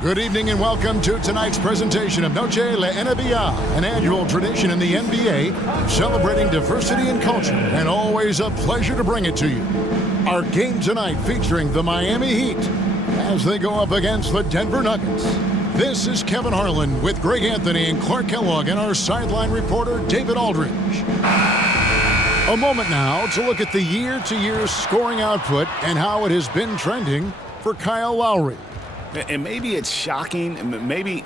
Good evening and welcome to tonight's presentation of Noche La NBA, an annual tradition in the NBA celebrating diversity and culture, and always a pleasure to bring it to you. Our game tonight featuring the Miami Heat as they go up against the Denver Nuggets. This is Kevin Harlan with Greg Anthony and Clark Kellogg and our sideline reporter David Aldridge. A moment now to look at the year-to-year scoring output and how it has been trending for Kyle Lowry. And maybe it's shocking, maybe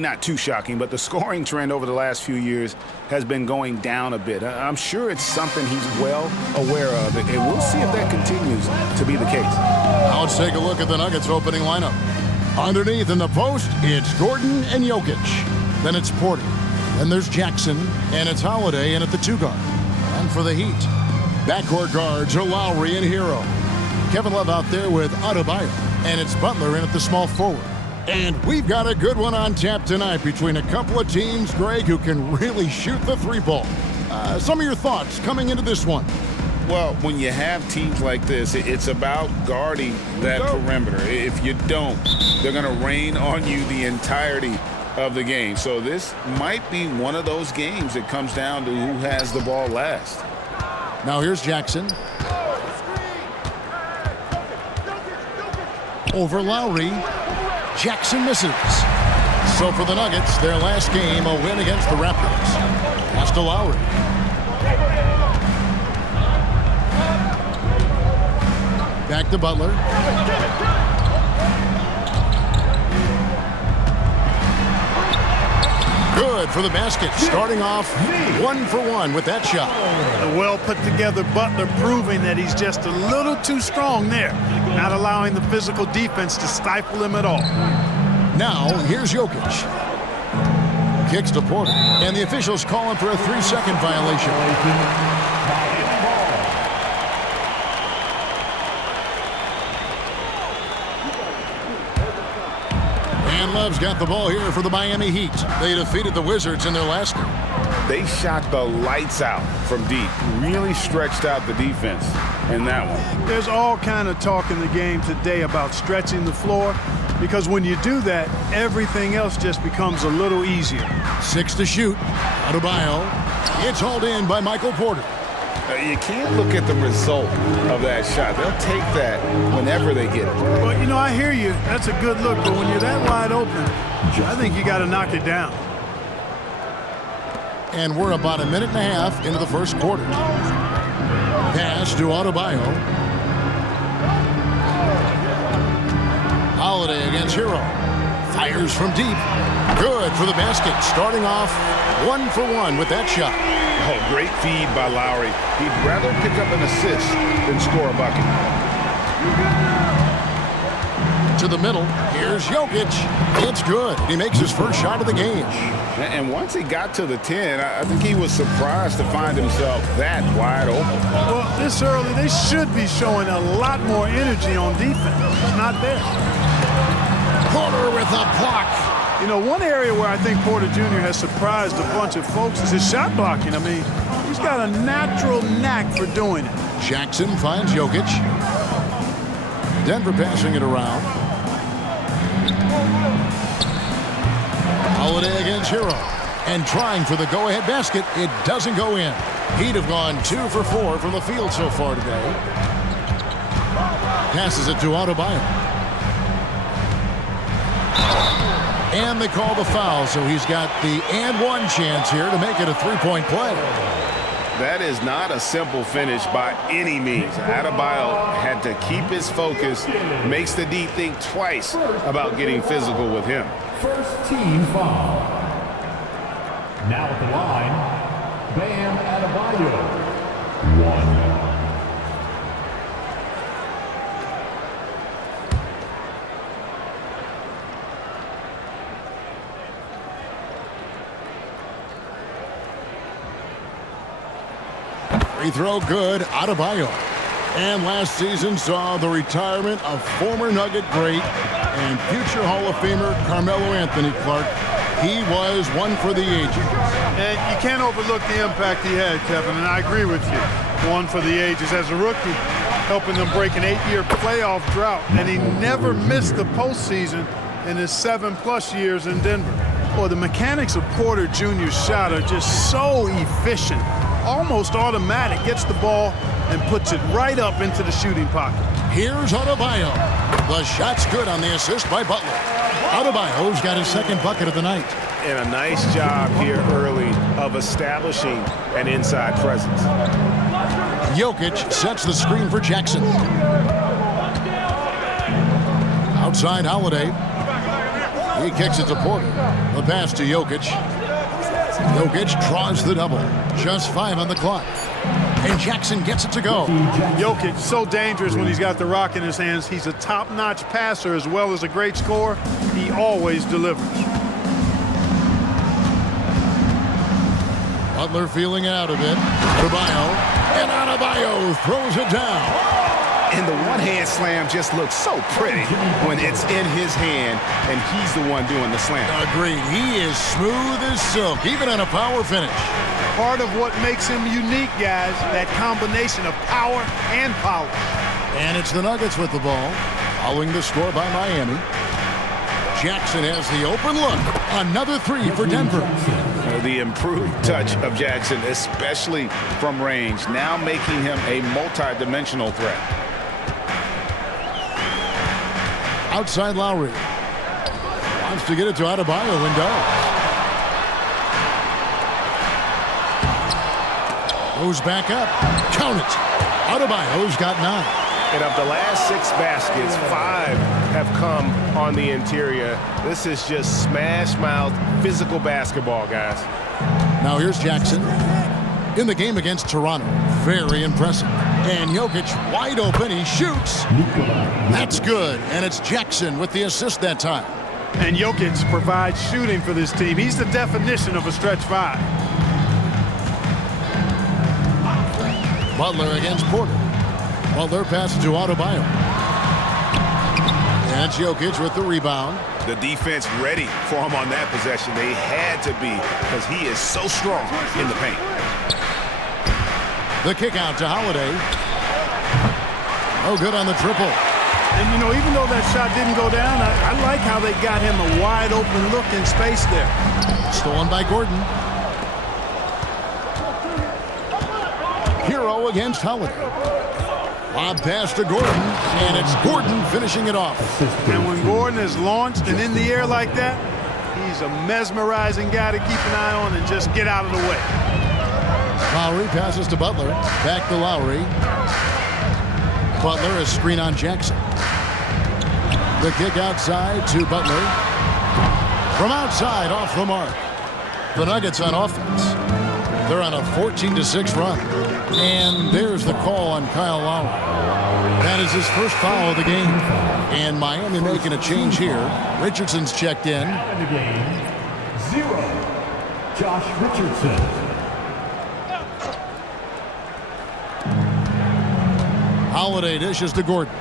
not too shocking, but the scoring trend over the last few years has been going down a bit. I'm sure it's something he's well aware of, and we'll see if that continues to be the case. Now let's take a look at the Nuggets opening lineup. Underneath in the post, it's Gordon and Jokic. Then it's Porter. Then there's Jackson, and it's Holiday in at the 2 guard. And for the Heat, backcourt guards are Lowry and Hero. Kevin Love out there with Adebayo. And it's Butler in at the small forward. And we've got a good one on tap tonight between a couple of teams, Greg, who can really shoot the 3-ball. Some of your thoughts coming into this one. Well, when you have teams like this, it's about guarding that perimeter. If you don't, they're going to rain on you the entirety of the game. So this might be one of those games that comes down to who has the ball last. Now here's Jackson. Over Lowry. Jackson misses. So for the Nuggets, their last game, a win against the Raptors. Pass to Lowry. Back to Butler. Good for the basket. Starting off 1 for 1 with that shot. A well-put-together Butler proving that he's just a little too strong there, not allowing the physical defense to stifle him at all. Now, here's Jokic. Kicks to Porter, and the officials call him for a 3-second violation. And Love's got the ball here for the Miami Heat. They defeated the Wizards in their last game. They shot the lights out from deep, really stretched out the defense in that one. There's all kind of talk in the game today about stretching the floor, because when you do that, everything else just becomes a little easier. 6 to shoot. Adebayo. It's hauled in by Michael Porter. You can't look at the result of that shot. They'll take that whenever they get it. Well, you know, I hear you. That's a good look, but when you're that wide open, I think you got to knock it down. And we're about a minute and a half into the first quarter. Pass to Adebayo. Holiday against Hero. Fires from deep. Good for the basket. Starting off 1 for 1 with that shot. Oh, great feed by Lowry. He'd rather pick up an assist than score a bucket. To the middle. Here's Jokic. It's good. He makes his first shot of the game. And once he got to the 10, I think he was surprised to find himself that wide open. Well, this early, they should be showing a lot more energy on defense. It's not there. Porter with a block. You know, one area where I think Porter Jr. has surprised a bunch of folks is his shot blocking. I mean, he's got a natural knack for doing it. Jackson finds Jokic. Denver passing it around. Holiday against Hero. And trying for the go-ahead basket. It doesn't go in. He'd have gone 2 for 4 from the field so far today. Passes it to Adebayo. And they call the foul, so he's got the and-one chance here to make it a 3-point play. That is not a simple finish by any means. Adebayo had to keep his focus, makes the D think twice about getting physical with him. First team foul. Now at the line, Bam Adebayo. 1. Free throw good, Adebayo. And last season saw the retirement of former Nugget great and future Hall of Famer Carmelo Anthony. Clark. He was one for the ages. And you can't overlook the impact he had, Kevin, and I agree with you. One for the ages. As a rookie, helping them break an 8-year playoff drought, and he never missed the postseason in his 7+ years in Denver. Boy, the mechanics of Porter Jr.'s shot are just so efficient, almost automatic. Gets the ball and puts it right up into the shooting pocket. Here's Adebayo. The shot's good on the assist by Butler. Adebayo's got his second bucket of the night. And a nice job here early of establishing an inside presence. Jokic sets the screen for Jackson. Outside Holiday. He kicks it to Porter. The pass to Jokic. Jokic draws the double. Just 5 on the clock. And Jackson gets it to go. Jokic, so dangerous when he's got the rock in his hands. He's a top-notch passer as well as a great scorer. He always delivers. Butler feeling it out a bit. Adebayo. And Adebayo throws it down. And the one-hand slam just looks so pretty when it's in his hand and he's the one doing the slam. Agreed. He is smooth as silk, even on a power finish. Part of what makes him unique, guys, that combination of power and polish. And it's the Nuggets with the ball, following the score by Miami. Jackson has the open look. Another 3 for Denver. The improved touch of Jackson, especially from range, now making him a multi-dimensional threat. Outside Lowry. Wants to get it to Adebayo and does. Goes back up. Count it. Adebayo's got 9. And of the last 6 baskets, 5 have come on the interior. This is just smash-mouth physical basketball, guys. Now here's Jackson. In the game against Toronto. Very impressive. And Jokic wide open. He shoots. That's good. And it's Jackson with the assist that time. And Jokic provides shooting for this team. He's the definition of a stretch 5. Butler against Porter. Butler passes to Adebayo. And it's Jokic with the rebound. The defense ready for him on that possession. They had to be because he is so strong in the paint. The kick out to Holiday. Oh, good on the triple. And, you know, even though that shot didn't go down, I like how they got him a wide open look in space there. Stolen by Gordon. Hero against Holiday. Lob pass to Gordon, and it's Gordon finishing it off. And when Gordon is launched and in the air like that, he's a mesmerizing guy to keep an eye on and just get out of the way. Lowry passes to Butler. Back to Lowry. Butler, a screen on Jackson. The kick outside to Butler. From outside, off the mark. The Nuggets on offense. They're on a 14-6 run. And there's the call on Kyle Lowry. That is his first foul of the game. And Miami making a change here. Richardson's checked in. In the game, 0. Josh Richardson. Holiday dishes to Gordon.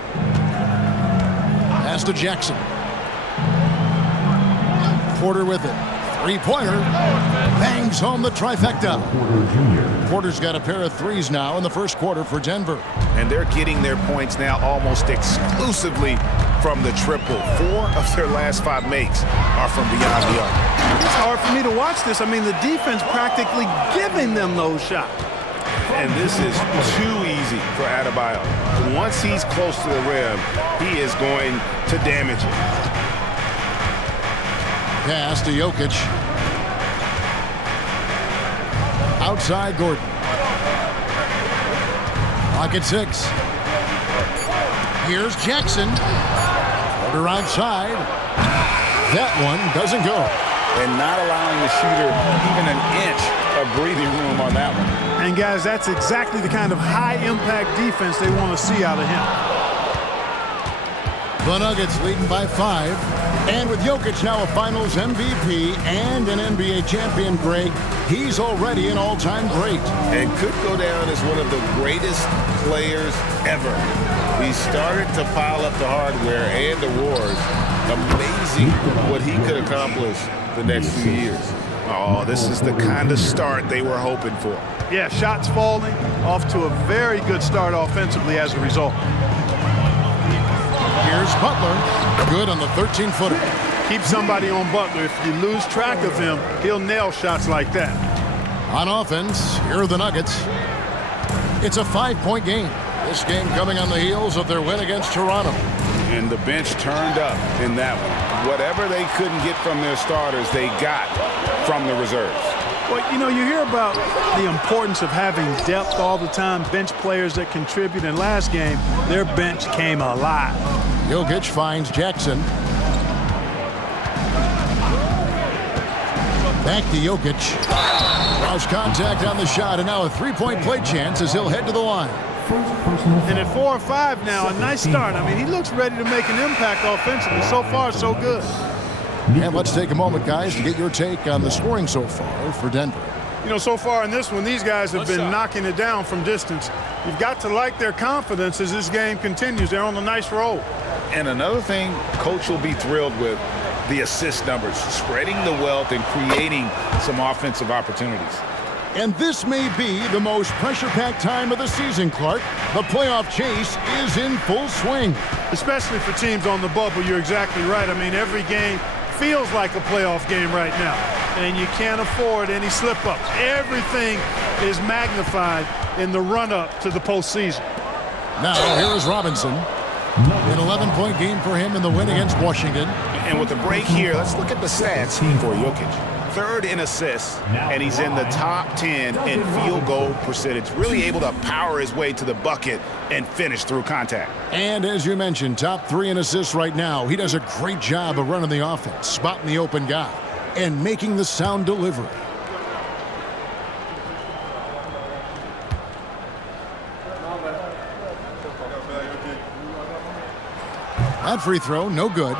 Pass to Jackson. Porter with it. Three-pointer. Bangs home the trifecta. Porter's got a pair of threes now in the first quarter for Denver. And they're getting their points now almost exclusively from the triple. 4 of their last 5 makes are from beyond the arc. It's hard for me to watch this. I mean, the defense practically giving them those shots. And this is too easy for Adebayo. Once he's close to the rim, he is going to damage it. Pass to Jokic. Outside Gordon. Pocket 6. Here's Jackson. Porter outside. That one doesn't go. And not allowing the shooter even an inch of breathing room on that one. And, guys, that's exactly the kind of high-impact defense they want to see out of him. The Nuggets leading by 5. And with Jokic now a Finals MVP and an NBA champion, Greg, he's already an all-time great. And could go down as one of the greatest players ever. He started to pile up the hardware and awards. Amazing what he could accomplish the next few years. Oh, this is the kind of start they were hoping for. Yeah, shots falling, off to a very good start offensively as a result. Here's Butler. Good on the 13-footer. Keep somebody on Butler. If you lose track of him, he'll nail shots like that. On offense, here are the Nuggets. It's a 5-point game. This game coming on the heels of their win against Toronto. And the bench turned up in that one. Whatever they couldn't get from their starters, they got from the reserves. Well, you know, you hear about the importance of having depth all the time, bench players that contribute. In last game, their bench came alive. Jokic finds Jackson. Back to Jokic. Draws contact on the shot, and now a three-point play chance as he'll head to the line. And at 4 or 5 now, a nice start. I mean, he looks ready to make an impact offensively. So far, so good. And let's take a moment, guys, to get your take on the scoring so far for Denver. You know, so far in this one, these guys have been knocking it down from distance. You've got to like their confidence as this game continues. They're on a nice roll. And another thing Coach will be thrilled with, the assist numbers, spreading the wealth and creating some offensive opportunities. And this may be the most pressure-packed time of the season, Clark. The playoff chase is in full swing. Especially for teams on the bubble, you're exactly right. I mean, every game feels like a playoff game right now. And you can't afford any slip-ups. Everything is magnified in the run-up to the postseason. Now, here is Robinson. An 11-point game for him in the win against Washington. And with the break here, let's look at the stats for Jokic. 3rd in assists, and he's in the top 10 in field goal percentage. Really able to power his way to the bucket and finish through contact. And as you mentioned, top 3 in assists right now. He does a great job of running the offense, spotting the open guy, and making the sound delivery. That free throw, no good.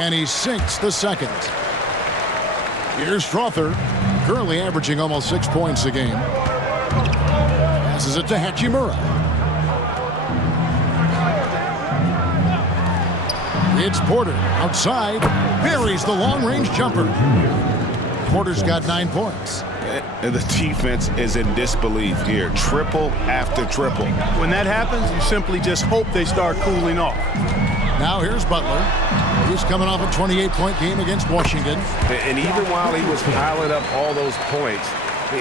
And he sinks the second. Here's Strother, currently averaging almost 6 points a game. Passes it to Hachimura. It's Porter outside, buries the long-range jumper. Porter's got 9 points. And the defense is in disbelief here. Triple after triple. When that happens, you simply just hope they start cooling off. Now here's Butler. He's coming off a 28-point game against Washington. And even while he was piling up all those points,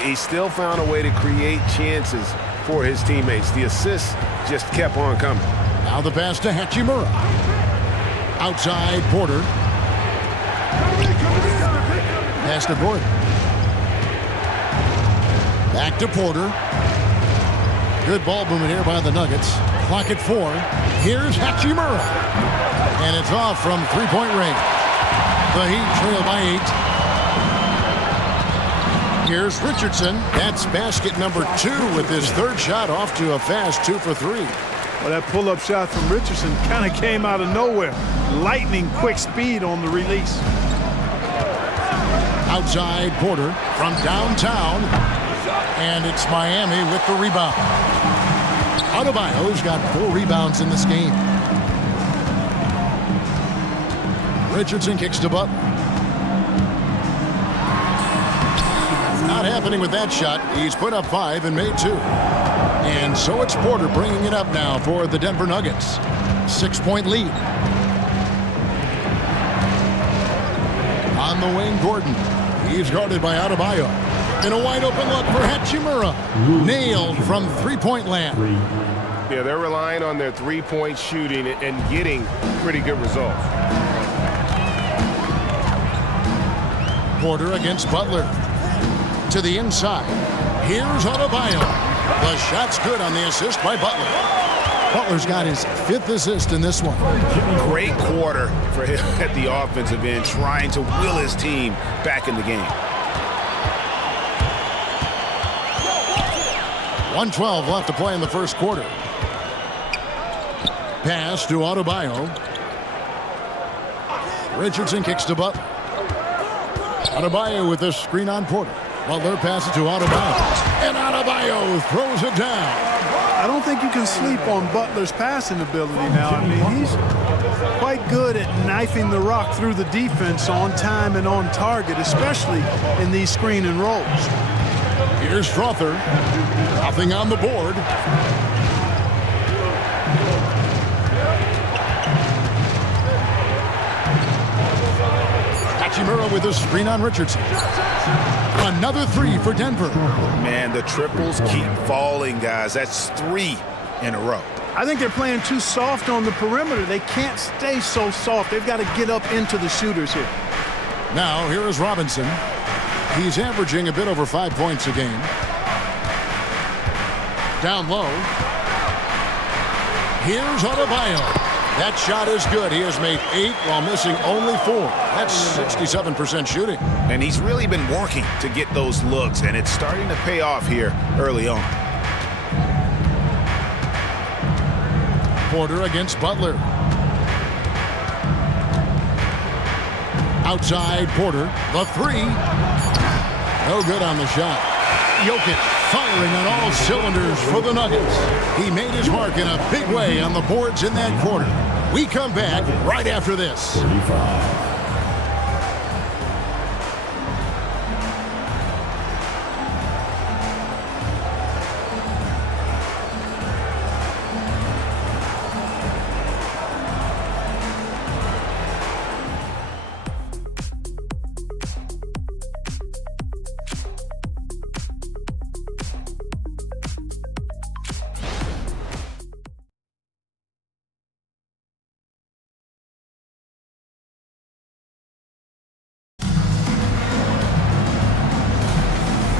he still found a way to create chances for his teammates. The assists just kept on coming. Now the pass to Hachimura. Outside, Porter. Pass to Gordon. Back to Porter. Good ball movement here by the Nuggets. Clock at 4. Here's Hachimura. And it's off from three-point range. The Heat trail by 8. Here's Richardson. That's basket number 2 with his 3rd shot off to a fast 2 for 3. Well, that pull-up shot from Richardson kind of came out of nowhere. Lightning quick speed on the release. Outside Porter from downtown. And it's Miami with the rebound. Adebayo's got 4 rebounds in this game. Richardson kicks to Butler. Not happening with that shot. He's put up 5 and made 2. And so it's Porter bringing it up now for the Denver Nuggets. 6-point lead. On the wing, Gordon. He's guarded by Adebayo. And a wide open look for Hachimura. Nailed from three-point land. Yeah, they're relying on their three-point shooting and getting pretty good results. Porter against Butler. To the inside. Here's Adebayo. The shot's good on the assist by Butler. Butler's got his 5th assist in this one. Great quarter for him at the offensive end, trying to will his team back in the game. 1:12 left to play in the first quarter. Pass to Adebayo. Richardson kicks to Butler. Adebayo with the screen on Porter. Butler passes to Adebayo. And Adebayo throws it down. I don't think you can sleep on Butler's passing ability now. I mean, he's quite good at knifing the rock through the defense on time and on target, especially in these screen and rolls. Here's Strother. Nothing on the board. Hachimura with a screen on Richardson. Another three for Denver. Man, the triples keep falling, guys. That's 3 in a row. I think they're playing too soft on the perimeter. They can't stay so soft. They've got to get up into the shooters here. Now, here is Robinson. He's averaging a bit over 5 points a game. Down low. Here's Adebayo. That shot is good. He has made 8 while missing only 4. That's 67% shooting. And he's really been working to get those looks, and it's starting to pay off here early on. Porter against Butler. Outside Porter. The 3. No good on the shot. Jokic firing on all cylinders for the Nuggets. He made his mark in a big way on the boards in that quarter. We come back right after this. 35.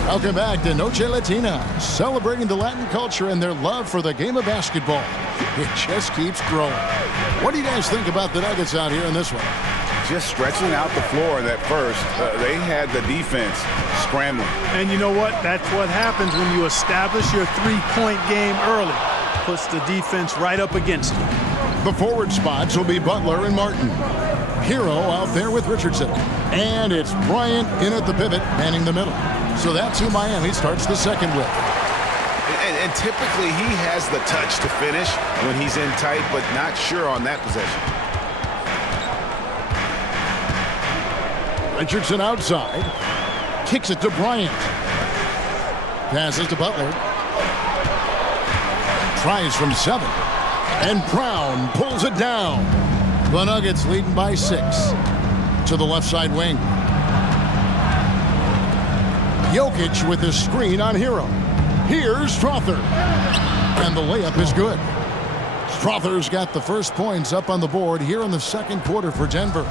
Welcome back to Noche Latina, celebrating the Latin culture and their love for the game of basketball. It just keeps growing. What do you guys think about the Nuggets out here in this one? Just stretching out the floor in that first. They had the defense scrambling. And you know what? That's what happens when you establish your three-point game early. Puts the defense right up against it. The forward spots will be Butler and Martin. Hero out there with Richardson. And it's Bryant in at the pivot, manning the middle. So that's who Miami starts the second with. And typically he has the touch to finish when he's in tight, but not sure on that possession. Richardson outside. Kicks it to Bryant. Passes to Butler. Tries from 7. And Brown pulls it down. The Nuggets leading by 6. To the left side wing. Jokic with his screen on Hero. Here's Strother. And the layup is good. Strother's got the first points up on the board here in the second quarter for Denver.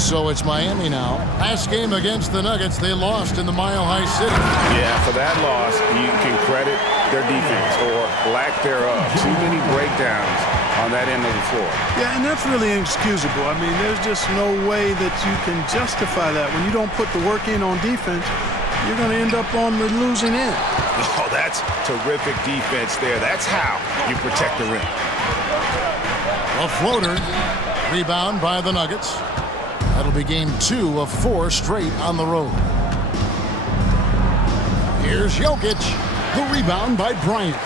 So it's Miami now. Last game against the Nuggets, they lost in the Mile High City. Yeah, for that loss, you can credit their defense or lack thereof. Too many breakdowns on that end of the floor. Yeah, and that's really inexcusable. I mean, there's just no way that you can justify that. When you don't put the work in on defense, you're going to end up on the losing end. Oh, that's terrific defense there. That's how you protect the rim. A floater. Rebound by the Nuggets. That'll be game 2 of 4 straight on the road. Here's Jokic. The rebound by Bryant.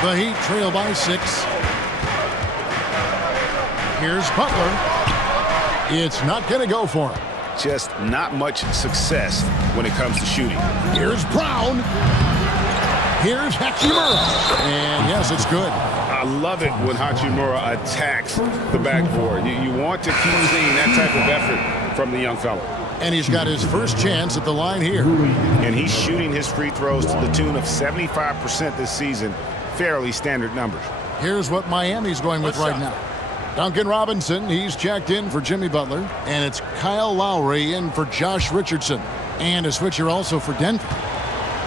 The Heat trail by 6. Here's Butler. It's not going to go for him. Just not much success when it comes to shooting. Here's Brown. Here's Hachimura. And yes, it's good. I love it when Hachimura attacks the backboard. You want to keep seeing that type of effort from the young fella. And he's got his first chance at the line here. And he's shooting his free throws to the tune of 75% this season. Fairly standard numbers. Here's what Miami's going with right now. Duncan Robinson, he's checked in for Jimmy Butler. And it's Kyle Lowry in for Josh Richardson. And a switcher also for Denver.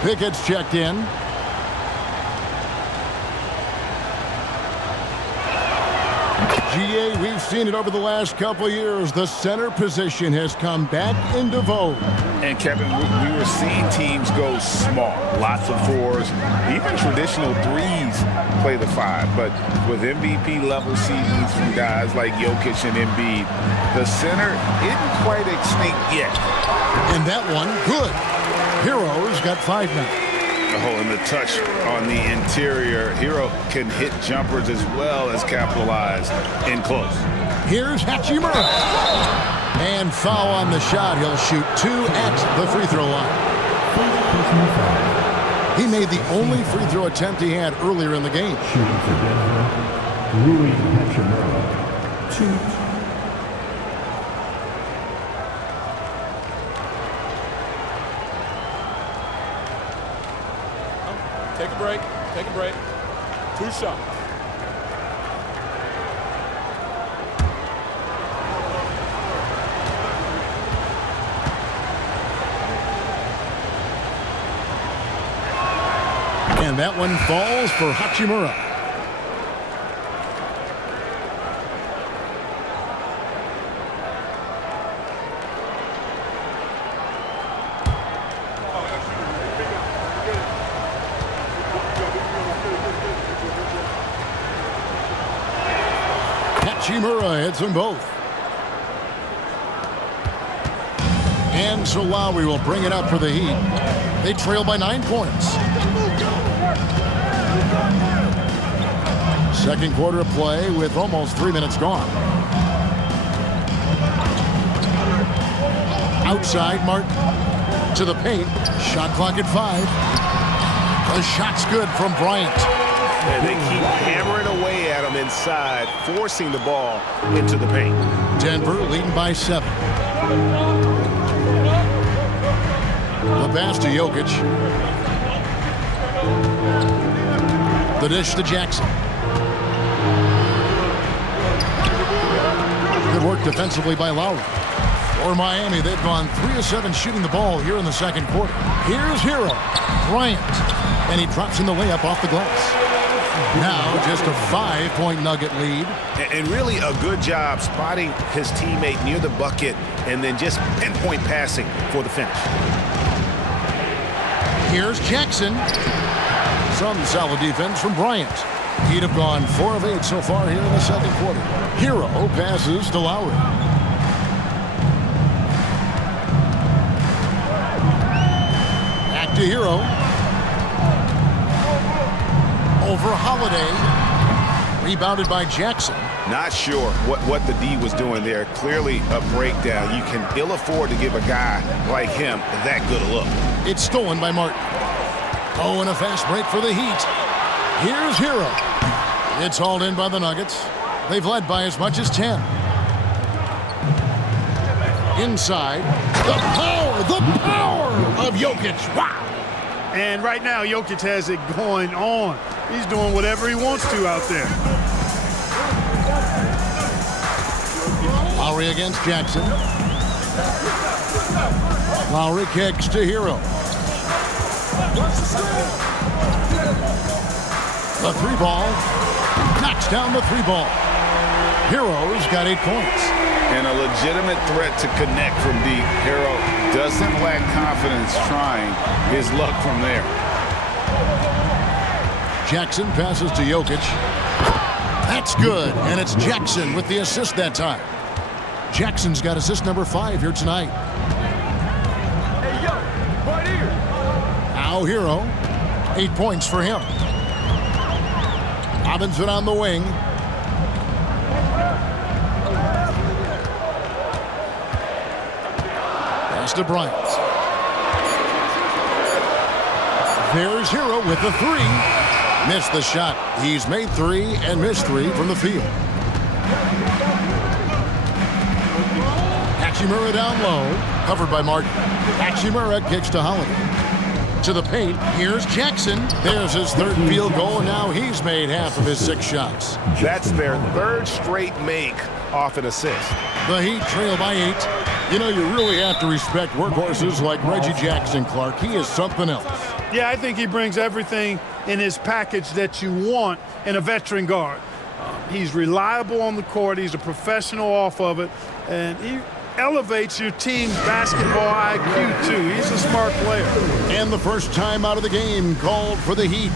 Pickett's checked in. GA, we've seen it over the last couple of years. The center position has come back into vogue. And Kevin, we were seeing teams go small, lots of fours, even traditional threes play the five. But with MVP level seasons from guys like Jokic and Embiid, the center isn't quite extinct yet. And that one, good. Hero's got 5 now. Oh, and the touch on the interior. Hero can hit jumpers as well as capitalize in close. Here's Hachimura. And foul on the shot. He'll shoot 2 at the free throw line. He made the only free throw attempt he had earlier in the game. Shooting for Denver, Rui Hachimura. 2. Take a break. Take a break. 2 shots. And that one falls for Hachimura. Hachimura hits them both. And so Lowry will bring it up for the Heat. They trail by 9 points. Second quarter of play with almost 3 minutes gone. Outside, Martin to the paint. Shot clock at 5. The shot's good from Bryant. And they keep hammering away at him inside, forcing the ball into the paint. Denver leading by 7. The pass to Jokic. The dish to Jackson. Good work defensively by Lowry. For Miami, they've gone 3 of 7 shooting the ball here in the second quarter. Here's Hero. Bryant. And he drops in the layup off the glass. Now just a 5-point Nugget lead. And really a good job spotting his teammate near the bucket and then just pinpoint passing for the finish. Here's Jackson. Some solid defense from Bryant. He'd have gone 4 of 8 so far here in the second quarter. Hero passes to Lowry. Back to Hero. Over Holiday. Rebounded by Jackson. Not sure what the D was doing there. Clearly a breakdown. You can ill afford to give a guy like him that good a look. It's stolen by Martin. Oh, and a fast break for the Heat. Here's Hero. It's hauled in by the Nuggets. They've led by as much as 10. Inside. The power of Jokic. Wow. And right now, Jokic has it going on. He's doing whatever he wants to out there. Lowry against Jackson. Lowry kicks to Hero. The 3 ball. Knocks down the 3 ball. Hero's got 8 points. And a legitimate threat to connect from deep. Hero doesn't lack confidence trying his luck from there. Jackson passes to Jokic. That's good, and it's Jackson with the assist that time. Jackson's got assist number 5 here tonight. Hey, yo, right here. Now Hero, 8 points for him. Robinson on the wing. Pass to Bryant. There's Hero with the 3. Missed the shot. He's made 3 and missed 3 from the field. Hachimura down low. Covered by Martin. Hachimura kicks to Holiday. To the paint. Here's Jackson. There's his 3rd field goal. And now he's made half of his 6 shots. That's their 3rd straight make off an assist. The Heat trail by 8. You know, you really have to respect workhorses like Reggie Jackson, Clark. He is something else. Yeah, I think he brings everything in his package that you want in a veteran guard. He's reliable on the court. He's a professional off of it. And he elevates your team's basketball IQ, too. He's a smart player. And the first time out of the game called for the Heat.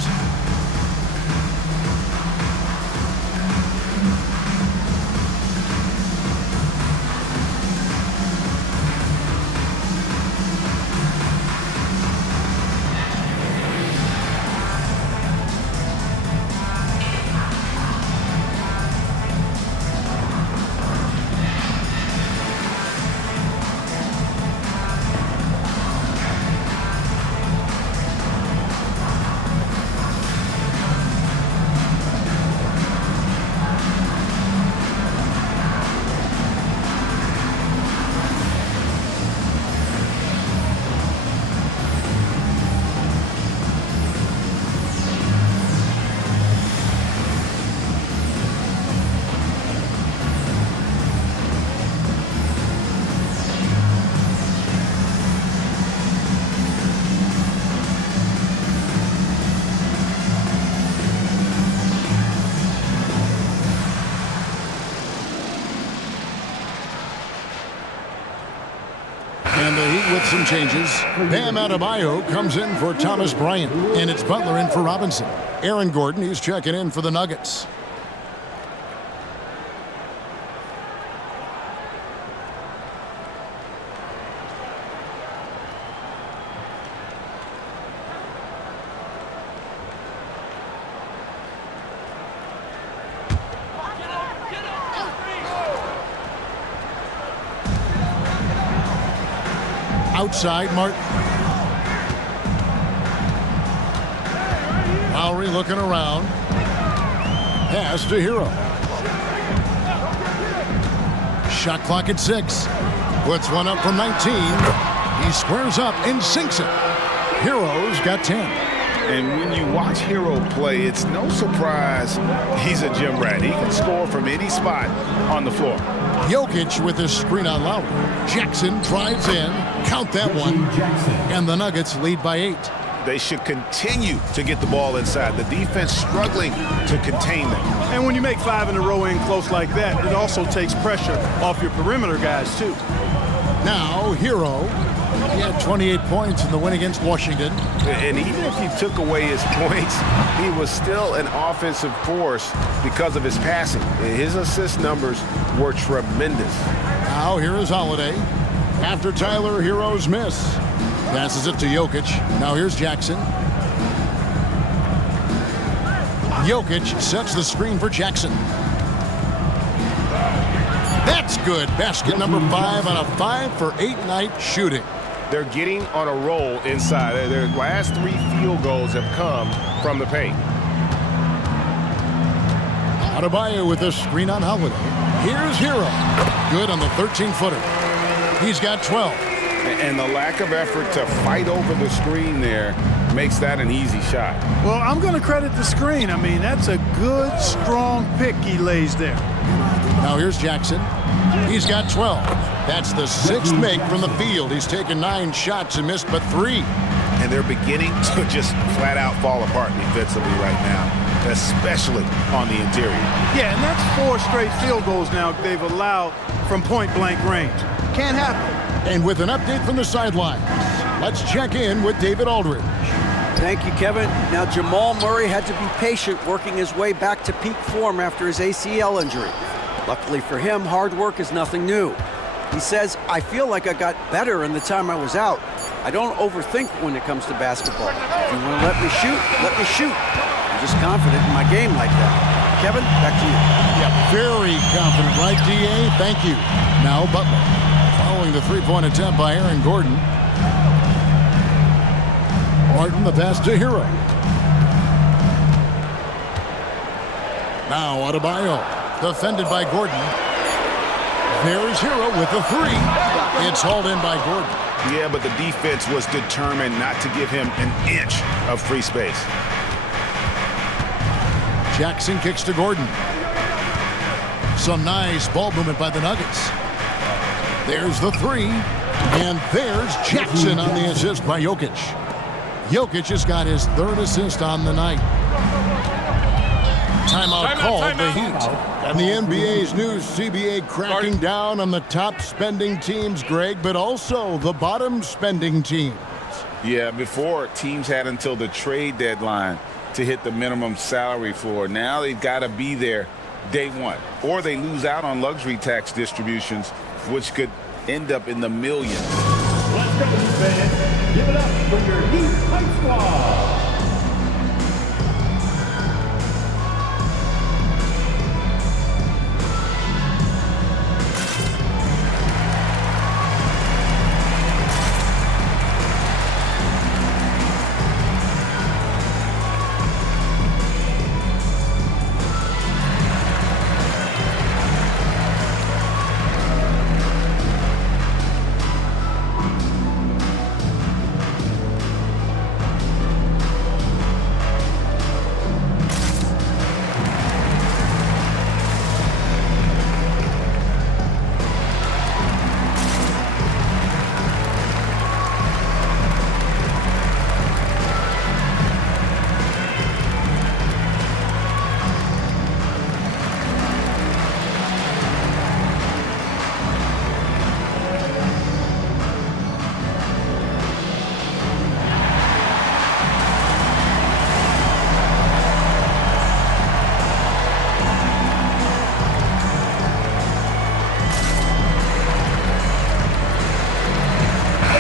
And the Heat with some changes. Bam Adebayo comes in for Thomas Bryant. And it's Butler in for Robinson. Aaron Gordon, he's checking in for the Nuggets. Outside, Martin. Lowry looking around. Pass to Hero. Shot clock at 6. Puts one up from 19. He squares up and sinks it. Hero's got 10. And when you watch Hero play, it's no surprise he's a gym rat. He can score from any spot on the floor. Jokic with his screen on Lowry. Jackson drives in. Count that one. And the Nuggets lead by 8. They should continue to get the ball inside. The defense struggling to contain them. And when you make 5 in a row in close like that, it also takes pressure off your perimeter guys, too. Now, Hero. He had 28 points in the win against Washington. And even if you took away his points, he was still an offensive force because of his passing. His assist numbers were tremendous. Now, here is Holiday. After Tyler Hero's miss. Passes it to Jokic. Now here's Jackson. Jokic sets the screen for Jackson. That's good. Basket number 5 on a 5-for-8 night shooting. They're getting on a roll inside. Their last 3 field goals have come from the paint. Adebayo with a screen on Holiday. Here's Hero. Good on the 13-footer. He's got 12. And the lack of effort to fight over the screen there makes that an easy shot. Well, I'm going to credit the screen. I mean, that's a good, strong pick he lays there. Now here's Jackson. He's got 12. That's the 6th make from the field. He's taken 9 shots and missed but 3. And they're beginning to just flat out fall apart defensively right now, especially on the interior. Yeah, and that's 4 straight field goals now they've allowed from point-blank range. Can't happen. And with an update from the sidelines, let's check in with David Aldridge. Thank you, Kevin. Now, Jamal Murray had to be patient working his way back to peak form after his ACL injury. Luckily for him, hard work is nothing new. He says, I feel like I got better in the time I was out. I don't overthink when it comes to basketball. If you want to let me shoot, let me shoot. I'm just confident in my game like that. Kevin, back to you. Yeah, very confident, right, D.A.? Thank you. Now, Butler. Following the three-point attempt by Aaron Gordon. Martin, the pass to Hero. Now Adebayo, defended by Gordon. There's Hero with the 3. It's hauled in by Gordon. Yeah, but the defense was determined not to give him an inch of free space. Jackson kicks to Gordon. Some nice ball movement by the Nuggets. There's the 3. And there's Jackson on the assist by Jokic. Jokic has got his 3rd assist on the night. Timeout called the Heat. And the NBA's new CBA cracking down on the top spending teams, Greg, but also the bottom spending teams. Yeah, before teams had until the trade deadline to hit the minimum salary floor. Now they've got to be there day one, or they lose out on luxury tax distributions, which could end up in the millions. Let's go, fans. Give it up for your Heat Hype Squad.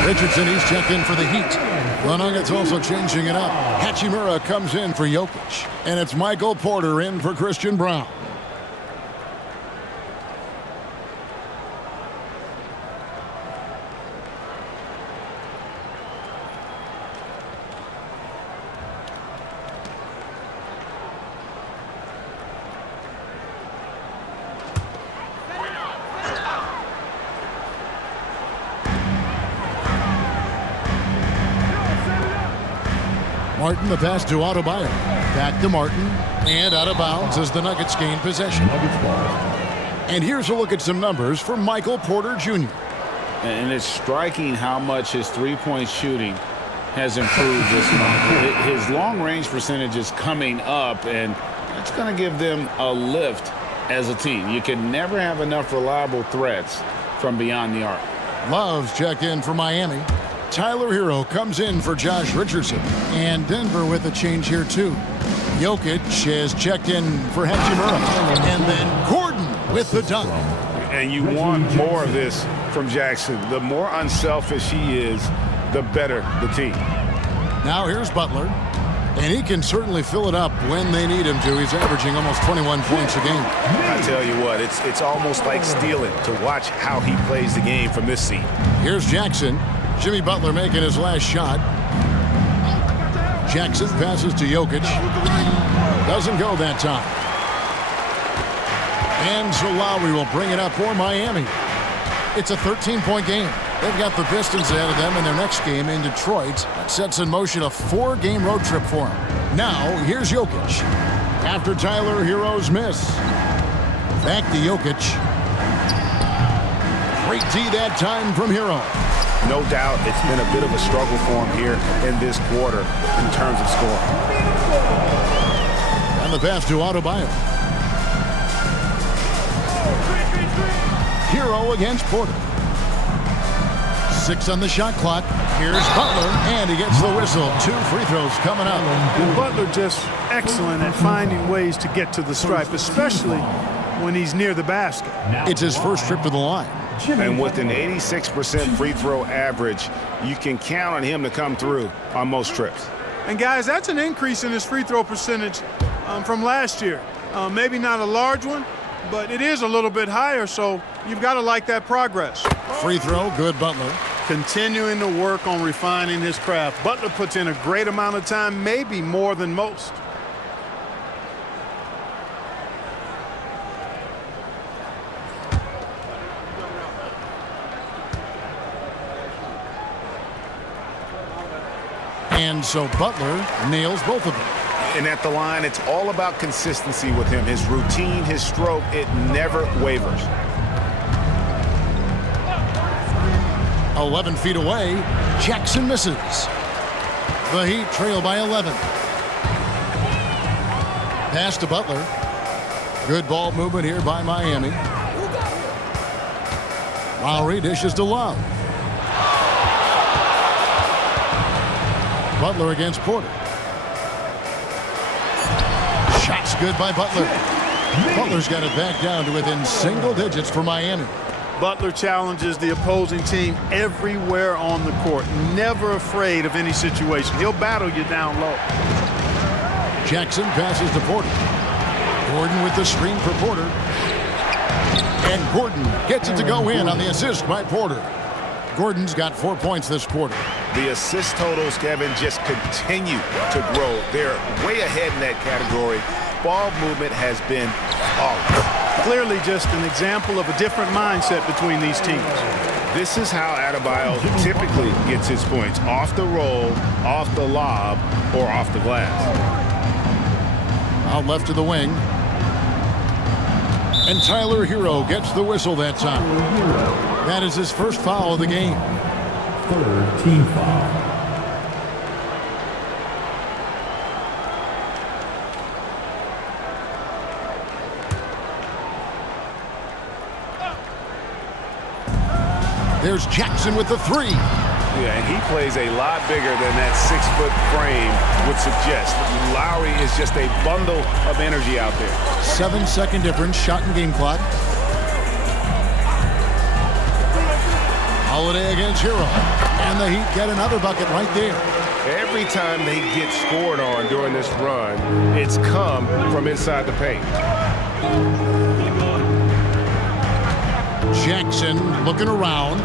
Richardson, he's checked in for the Heat. The Nuggets also changing it up. Hachimura comes in for Jokic. And it's Michael Porter in for Christian Brown. Martin, the pass to Adebayo. Back to Martin. And out of bounds as the Nuggets gain possession. And here's a look at some numbers for Michael Porter Jr. And it's striking how much his three-point shooting has improved this month. His long-range percentage is coming up, and that's going to give them a lift as a team. You can never have enough reliable threats from beyond the arc. Love's checked in for Miami. Tyler Hero comes in for Josh Richardson. And Denver with a change here, too. Jokic has checked in for Hachimura. And then Gordon with the dunk. And you want more of this from Jackson. The more unselfish he is, the better the team. Now here's Butler. And he can certainly fill it up when they need him to. He's averaging almost 21 points a game. I tell you what, it's almost like stealing to watch how he plays the game from this seat. Here's Jackson. Jimmy Butler making his last shot. Jackson passes to Jokic. Doesn't go that time. And so Lowry will bring it up for Miami. It's a 13-point game. They've got the Pistons ahead of them in their next game in Detroit. That sets in motion a 4-game road trip for them. Now, here's Jokic. After Tyler Hero's miss. Back to Jokic. Great D that time from Hero. No doubt it's been a bit of a struggle for him here in this quarter in terms of scoring. And the pass to Adebayo. Hero against Porter. 6 on the shot clock. Here's Butler, and he gets the whistle. 2 free throws coming up. And Butler just excellent at finding ways to get to the stripe, especially when he's near the basket. It's his first trip to the line. And with an 86% free throw average, you can count on him to come through on most trips. And guys, that's an increase in his free throw percentage from last year. Maybe not a large one, but it is a little bit higher, so you've got to like that progress. Free throw, good Butler. Continuing to work on refining his craft. Butler puts in a great amount of time, maybe more than most. And so Butler nails both of them. And at the line, it's all about consistency with him. His routine, his stroke, it never wavers. 11 feet away, Jackson misses. The Heat trail by 11. Pass to Butler. Good ball movement here by Miami. Lowry dishes to Love. Butler against Porter. Shots good by Butler. Butler's got it back down to within single digits for Miami. Butler challenges the opposing team everywhere on the court. Never afraid of any situation. He'll battle you down low. Jackson passes to Porter. Gordon with the screen for Porter. And Gordon gets it to go in on the assist by Porter. Gordon's got 4 points this quarter. The assist totals, Kevin, just continue to grow. They're way ahead in that category. Ball movement has been Clearly just an example of a different mindset between these teams. This is how Adebayo typically gets his points. Off the roll, off the lob, or off the glass. Out left to the wing. And Tyler Hero gets the whistle that time. That is his first foul of the game. Third team foul. There's Jackson with the three. Yeah, and he plays a lot bigger than that 6-foot frame would suggest. Lowry is just a bundle of energy out there. 7-second difference, shot and game clock. Holiday against Hero. And the Heat get another bucket right there. Every time they get scored on during this run, it's come from inside the paint. Jackson looking around.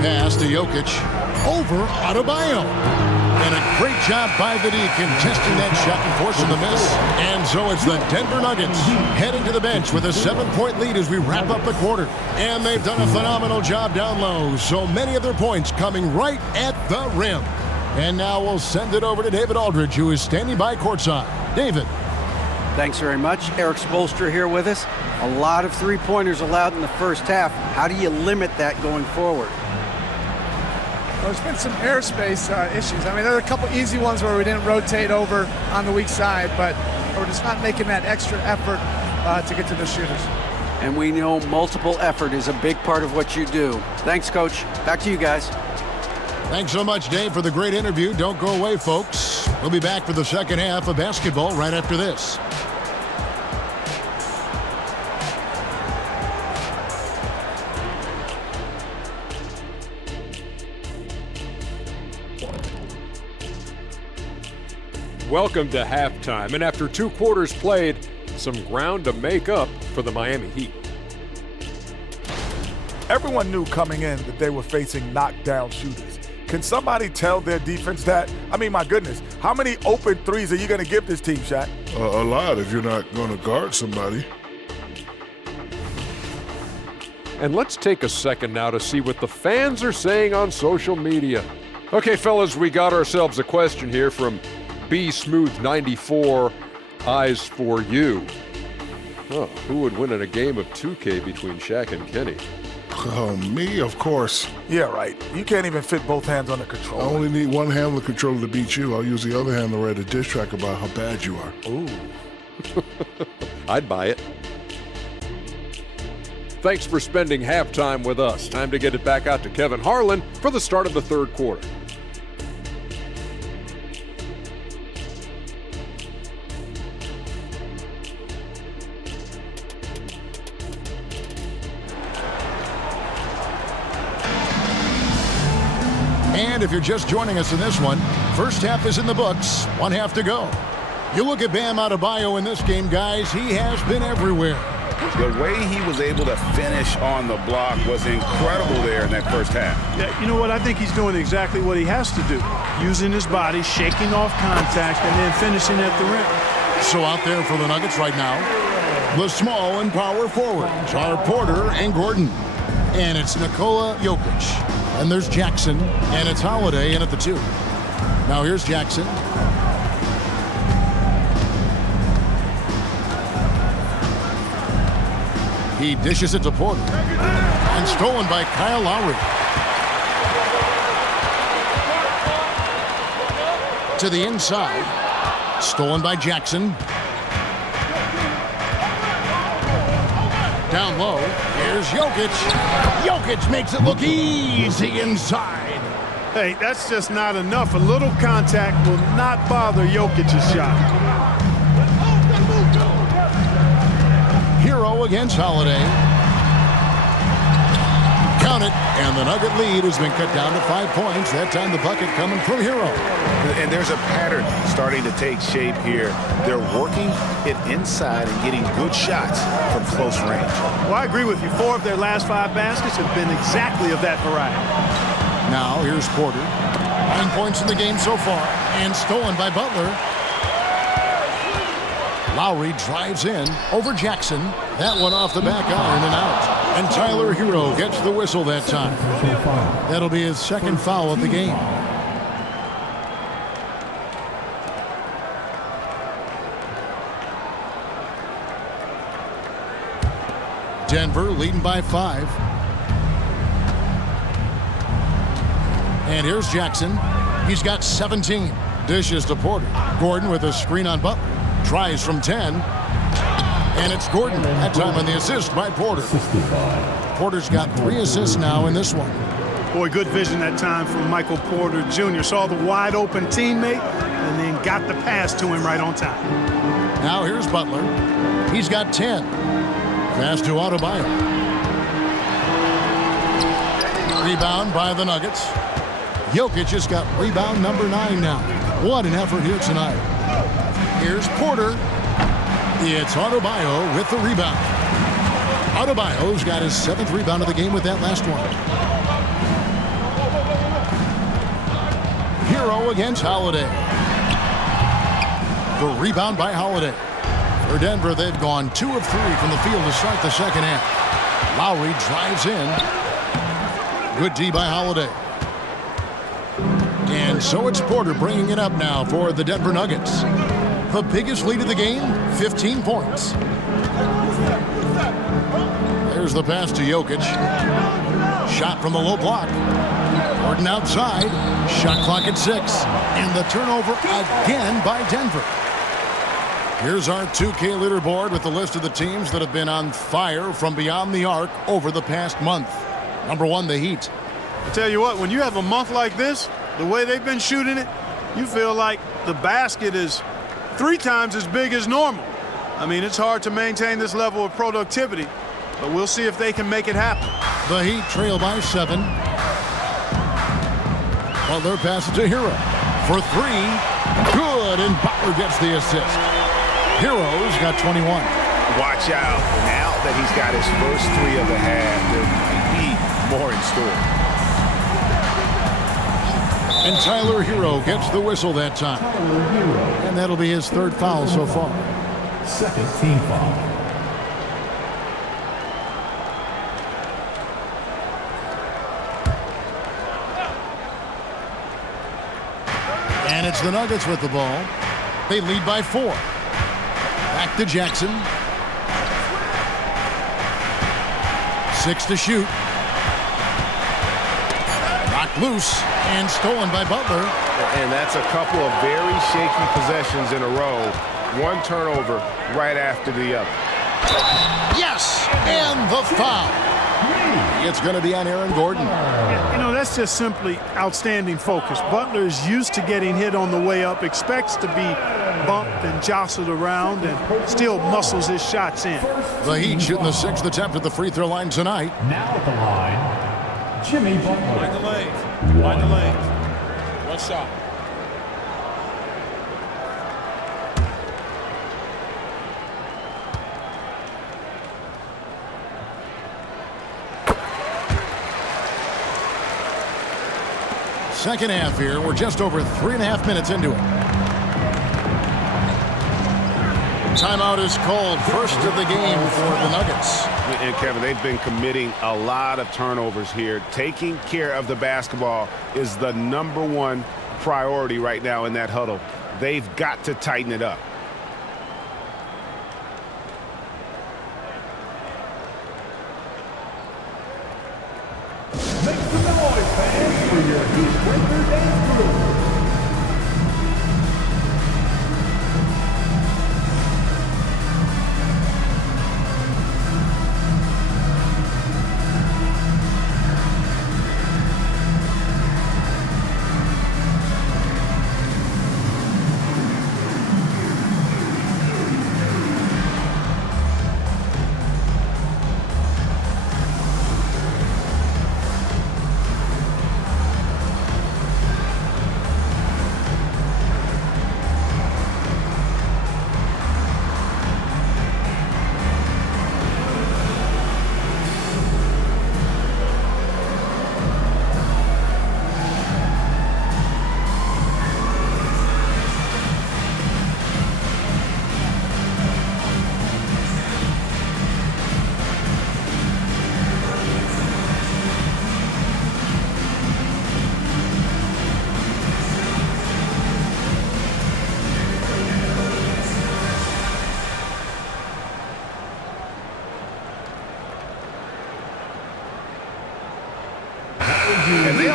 Pass to Jokic. Over Adebayo. And a great job by the D contesting that shot and forcing the miss. And so it's the Denver Nuggets heading to the bench with a 7-point lead as we wrap up the quarter. And they've done a phenomenal job down low. So many of their points coming right at the rim. And now we'll send it over to David Aldridge, who is standing by courtside. David. Thanks very much. Eric Spoelstra here with us. A lot of three-pointers allowed in the first half. How do you limit that going forward? Well, there's been some airspace issues. I mean, there are a couple easy ones where we didn't rotate over on the weak side, but we're just not making that extra effort to get to the shooters. And we know multiple effort is a big part of what you do. Thanks, Coach. Back to you guys. Thanks so much, Dave, for the great interview. Don't go away, folks. We'll be back for the second half of basketball right after this. Welcome to halftime, and after 2 quarters played, some ground to make up for the Miami Heat. Everyone knew coming in that they were facing knockdown shooters. Can somebody tell their defense that? I mean, my goodness, how many open threes are you going to give this team, Shaq? A lot if you're not going to guard somebody. And let's take a second now to see what the fans are saying on social media. Okay, fellas, we got ourselves a question here from B Smooth 94, eyes for you. Oh, who would win in a game of 2K between Shaq and Kenny? Oh, me, of course. Yeah, right. You can't even fit both hands on the I controller. only need one hand on the controller to beat you. I'll use the other hand to write a diss track about how bad you are. Ooh. I'd buy it. Thanks for spending halftime with us. Time to get it back out to Kevin Harlan for the start of the third quarter. And if you're just joining us in this one, first half is in the books, 1 half to go. You look at Bam Adebayo in this game, guys, he has been everywhere. The way he was able to finish on the block was incredible there in that first half. Yeah, you know what? I think he's doing exactly what he has to do. Using his body, shaking off contact, and then finishing at the rim. So out there for the Nuggets right now, the small and power forwards are Porter and Gordon. And it's Nikola Jokic. And there's Jackson, and it's Holiday in at the 2. Now here's Jackson. He dishes it to Porter. And stolen by Kyle Lowry. to the inside. Stolen by Jackson. Down low. Here's Jokic. Jokic makes it look easy inside. Hey, that's just not enough. A little contact will not bother Jokic's shot. Hero against Holiday. Count it, and the Nugget lead has been cut down to 5 points. That time the bucket coming from Hero. And there's a pattern starting to take shape here. They're working it inside and getting good shots from close range. Well, I agree with you. 4 of their last 5 baskets have been exactly of that variety. Now here's Porter. 9 points in the game so far, and stolen by Butler. Lowry drives in over Jackson. That one off the back iron and out. And Tyler Hero gets the whistle that time. That'll be his second foul of the game. Denver leading by 5. And here's Jackson. He's got 17. Dishes to Porter. Gordon with a screen on Butler. Tries from 10. And it's Gordon. That time on the assist by Porter. Porter's got 3 assists now in this one. Boy, good vision that time from Michael Porter Jr. Saw the wide open teammate and then got the pass to him right on time. Now here's Butler. He's got 10. Pass to Adebayo. Rebound by the Nuggets. Jokic has got rebound number 9 now. What an effort here tonight. Here's Porter. It's Adebayo with the rebound. Adebayo's got his 7th rebound of the game with that last one. Hero against Holiday. The rebound by Holiday. For Denver, they've gone 2 of 3 from the field to start the second half. Lowry drives in. Good D by Holiday. And so it's Porter bringing it up now for the Denver Nuggets. The biggest lead of the game, 15 points. There's the pass to Jokic. Shot from the low block. Gordon outside. Shot clock at 6. And the turnover again by Denver. Here's our 2K leaderboard with the list of the teams that have been on fire from beyond the arc over the past month. Number 1, the Heat. I tell you what, when you have a month like this, the way they've been shooting it, you feel like the basket is 3 times as big as normal. I mean, it's hard to maintain this level of productivity, but we'll see if they can make it happen. The Heat trail by 7. Butler passes to Hero for 3. Good, and Butler gets the assist. Hero's got 21. Watch out. Now that he's got his first 3 of the half, there might be more in store. And Tyler Hero gets the whistle that time. And that'll be his 3rd foul so far. 2nd team foul. And it's the Nuggets with the ball. They lead by 4. Back to Jackson. 6 to shoot. Knocked loose and stolen by Butler. And that's a couple of very shaky possessions in a row. 1 turnover right after the other. Yes, and the foul. It's going to be on Aaron Gordon. You know, that's just simply outstanding focus. Butler is used to getting hit on the way up, expects to be bumped and jostled around, and still muscles his shots in. The Heat shooting the 6th attempt at the free throw line tonight. Now at the line, Jimmy Butler. Line the lane. Line the lane. 1 shot. Second half here. We're just over 3.5 minutes into it. Timeout is called. First of the game for the Nuggets. And Kevin, they've been committing a lot of turnovers here. Taking care of the basketball is the number 1 priority right now in that huddle. They've got to tighten it up. Make some noise, fans, for your Heat Breaker dance crew.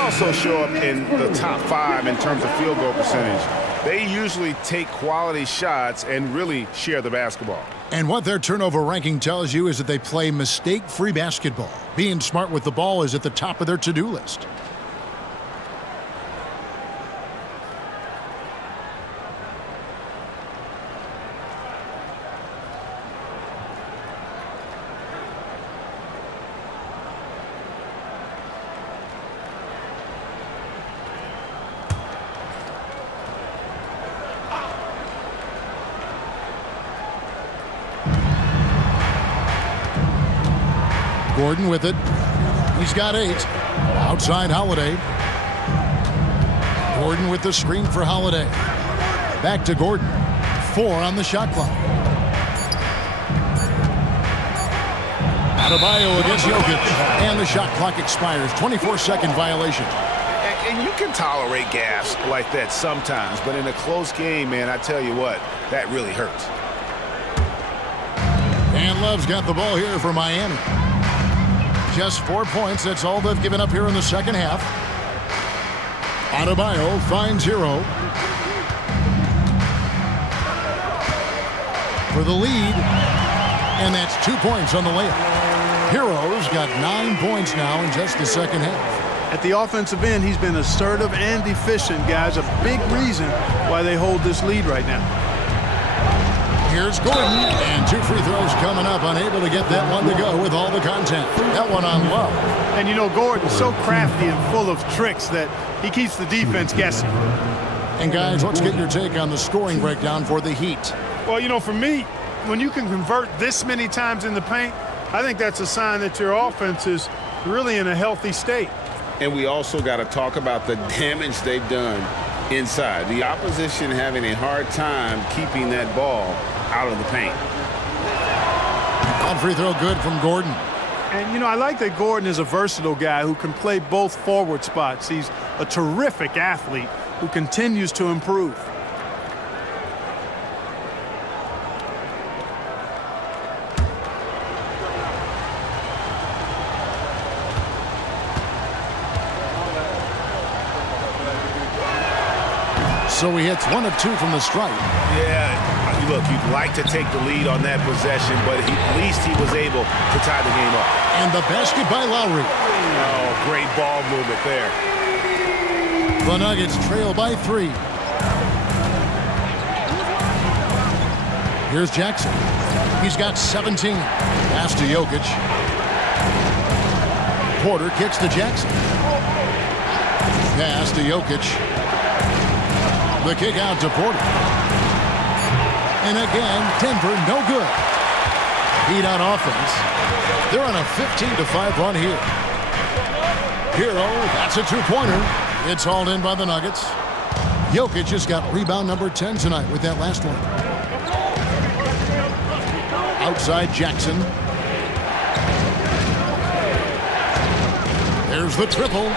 also show up in the top 5 in terms of field goal percentage. They usually take quality shots and really share the basketball. And what their turnover ranking tells you is that they play mistake-free basketball. Being smart with the ball is at the top of their to-do list. Gordon with it. He's got 8. Outside Holiday. Gordon with the screen for Holiday. Back to Gordon. 4 on the shot clock. Adebayo against Jokic. And the shot clock expires. 24-second violation. And you can tolerate gas like that sometimes, but in a close game, man, I tell you what, that really hurts. And Love's got the ball here for Miami. Just 4 points. That's all they've given up here in the second half. Adebayo finds Hero for the lead. And that's 2 points on the layup. Hero's got 9 points now in just the second half. At the offensive end, he's been assertive and efficient, guys. A big reason why they hold this lead right now. Here's Gordon, and 2 free throws coming up, unable to get that one to go with all the content. That one on Love. And you know, Gordon's so crafty and full of tricks that he keeps the defense guessing. And guys, let's get your take on the scoring breakdown for the Heat. Well, you know, for me, when you can convert this many times in the paint, I think that's a sign that your offense is really in a healthy state. And we also got to talk about the damage they've done inside. The opposition having a hard time keeping that ball out of the paint. On free throw good from Gordon. And, you know, I like that Gordon is a versatile guy who can play both forward spots. He's a terrific athlete who continues to improve. So he hits 1 of 2 from the stripe. Yeah, look, you'd like to take the lead on that possession, but at least he was able to tie the game up. And the basket by Lowry. Oh, great ball movement there. The Nuggets trail by 3. Here's Jackson. He's got 17. Pass to Jokic. Porter kicks to Jackson. Pass to Jokic. The kick out to Porter. And again, Denver no good. Heat on offense. They're on a 15-5 run here. Hero, that's a 2-pointer. It's hauled in by the Nuggets. Jokic just got rebound number 10 tonight with that last one. Outside Jackson. There's the triple.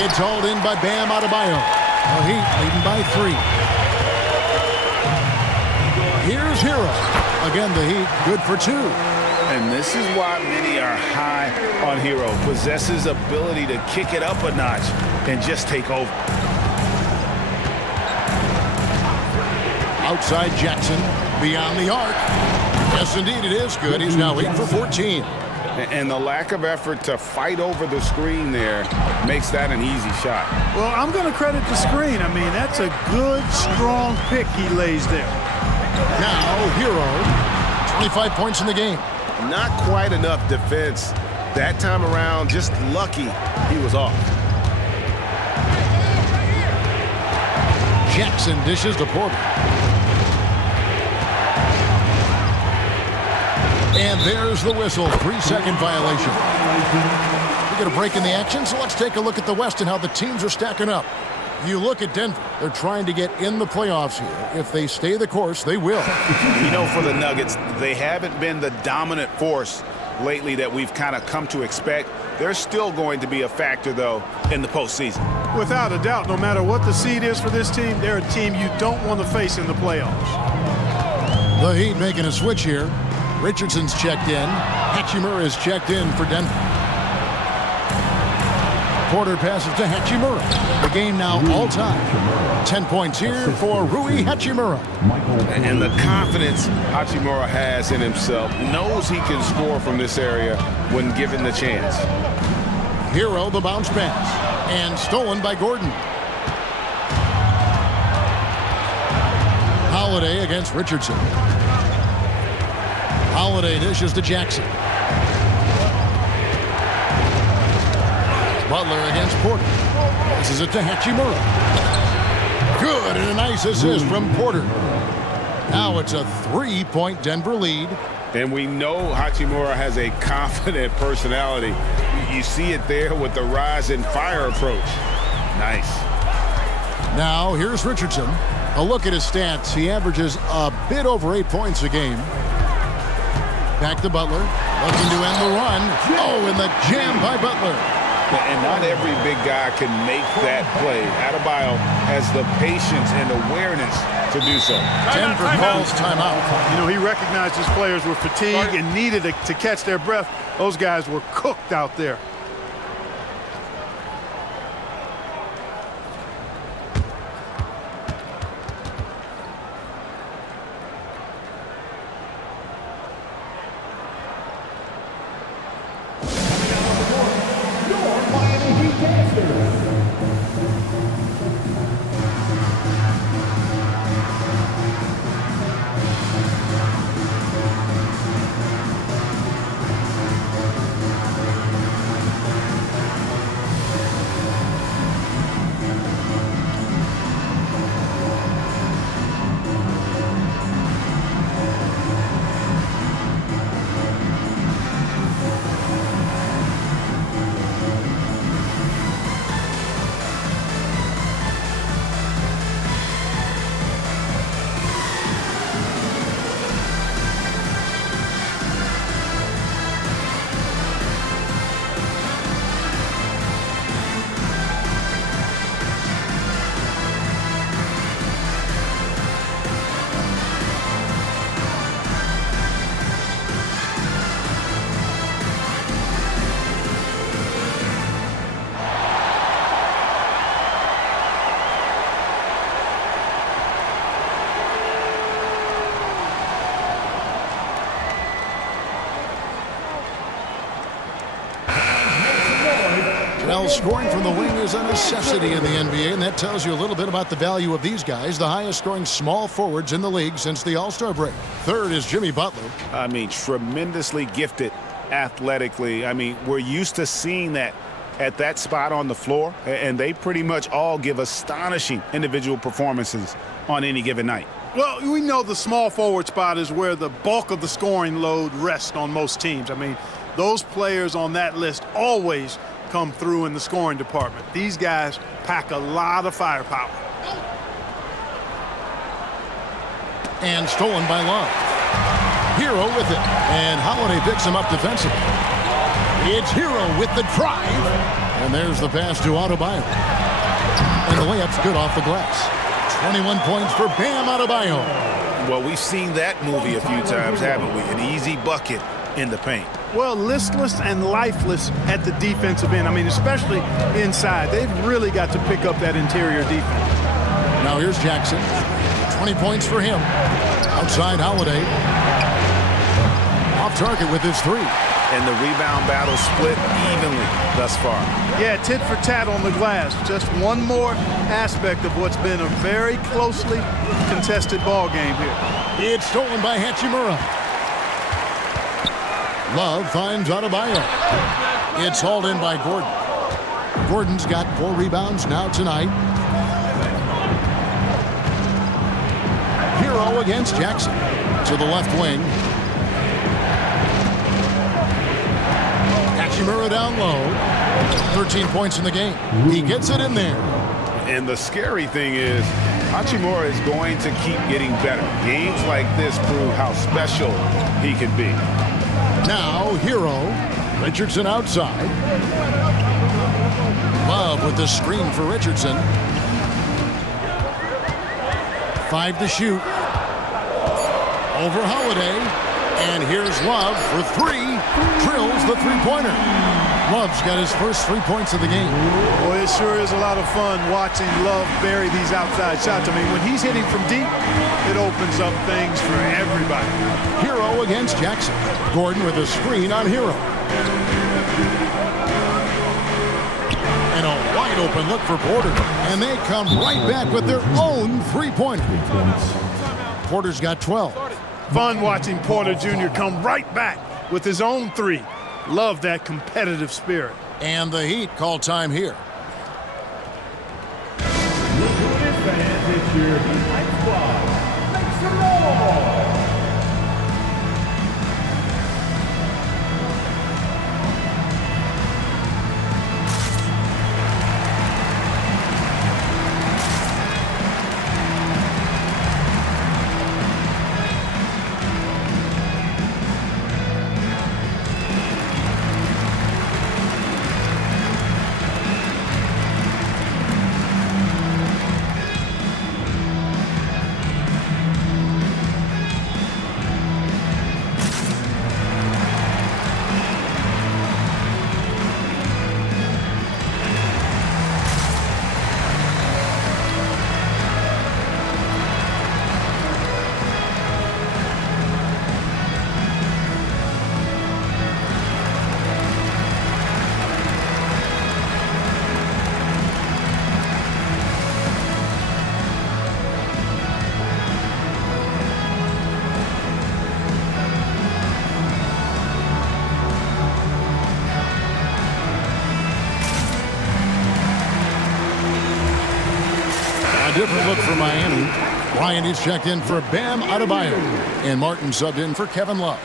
It's hauled in by Bam Adebayo. The Heat leading by 3. Here's Hero. Again, the Heat good for 2. And this is why many are high on Hero. Possesses ability to kick it up a notch and just take over. Outside Jackson. Beyond the arc. Yes, indeed, it is good. He's now 8 for 14. And the lack of effort to fight over the screen there makes that an easy shot. Well, I'm going to credit the screen. I mean, that's a good, strong pick he lays there. Now, Hero, 25 points in the game. Not quite enough defense that time around. Just lucky he was off. Jackson dishes to Porter. And there's the whistle. 3-second violation. We get a break in the action, so let's take a look at the West and how the teams are stacking up. You look at Denver. They're trying to get in the playoffs here. If they stay the course, they will. You know, for the Nuggets, they haven't been the dominant force lately that we've kind of come to expect. They're still going to be a factor, though, in the postseason. Without a doubt, no matter what the seed is for this team, they're a team you don't want to face in the playoffs. The Heat making a switch here. Richardson's checked in. Hachimura is checked in for Denver. Porter passes to Hachimura. The game now all time. 10 points here for Rui Hachimura. And the confidence Hachimura has in himself, knows he can score from this area when given the chance. Hero the bounce pass. And stolen by Gordon. Holiday against Richardson. Holiday dishes to Jackson. Butler against Porter. Passes it to Hachimura. Good, and a nice assist from Porter. Now it's a 3-point Denver lead. And we know Hachimura has a confident personality. You see it there with the rise and fire approach. Nice. Now here's Richardson. A look at his stats. He averages a bit over 8 points a game. Back to Butler. Looking to end the run. Oh, and the jam by Butler. And not every big guy can make that play. Adebayo has the patience and awareness to do so. Denver calls timeout. You know, he recognized his players were fatigued and needed to catch their breath. Those guys were cooked out there. Well, scoring from the wing is a necessity in the NBA, and that tells you a little bit about the value of these guys, the highest scoring small forwards in the league since the All-Star break. Third is Jimmy Butler. I mean, tremendously gifted athletically. I mean, we're used to seeing that at that spot on the floor, and they pretty much all give astonishing individual performances on any given night. Well, we know the small forward spot is where the bulk of the scoring load rests on most teams. I mean, those players on that list always come through in the scoring department. These guys pack a lot of firepower. And stolen by Love. Hero with it. And Holiday picks him up defensively. It's Hero with the drive. And there's the pass to Adebayo. And the layup's good off the glass. 21 points for Bam Adebayo. Well, we've seen that movie a few times, haven't we? An easy bucket in the paint. Well, listless and lifeless at the defensive end. I mean, especially inside. They've really got to pick up that interior defense. Now here's Jackson. 20 points for him. Outside Holiday. Off target with his three. And the rebound battle split evenly thus far. Yeah, tit for tat on the glass. Just one more aspect of what's been a very closely contested ball game here. It's stolen by Hachimura. Love finds Adebayo. It's hauled in by Gordon. Gordon's got 4 rebounds now tonight. Hero against Jackson. To the left wing. Hachimura down low. 13 points in the game. He gets it in there. And the scary thing is, Hachimura is going to keep getting better. Games like this prove how special he can be. Now, Hero. Richardson outside. Love with the screen for Richardson. 5 to shoot. Over Holiday. And here's Love for 3. Drills the three-pointer. Love's got his first 3 points of the game. Boy, it sure is a lot of fun watching Love bury these outside shots. I mean, when he's hitting from deep, it opens up things for everybody. Hero against Jackson. Gordon with a screen on Hero. And a wide open look for Porter. And they come right back with their own three-pointer. Porter's got 12. Fun watching Porter Jr. come right back with his own three. Love that competitive spirit. And the Heat call time here. Look who it is, fans. It's your Heat Hype Squad. Make some noise! Different look for Miami. Ryan is checked in for Bam Adebayo. And Martin subbed in for Kevin Love.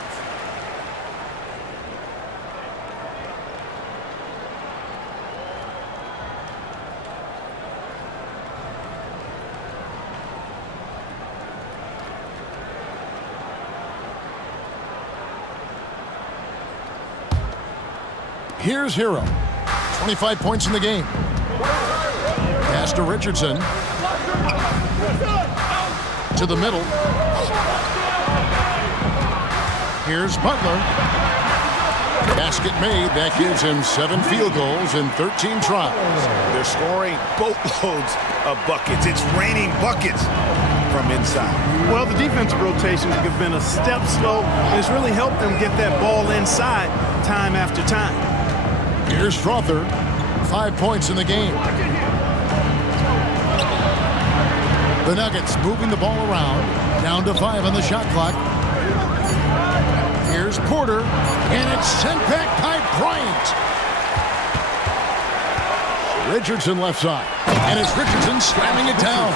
Here's Hero. 25 points in the game. Pass to Richardson. To the middle. Here's Butler. Basket made. That gives him 7 field goals in 13 tries. They're scoring boatloads of buckets. It's raining buckets from inside. Well, the defensive rotations have been a step slow, and it's really helped them get that ball inside time after time. Here's Strother. 5 points in the game. The Nuggets moving the ball around. Down to 5 on the shot clock. Here's Porter. And it's sent back by Bryant. Richardson left side. And it's Richardson slamming it down.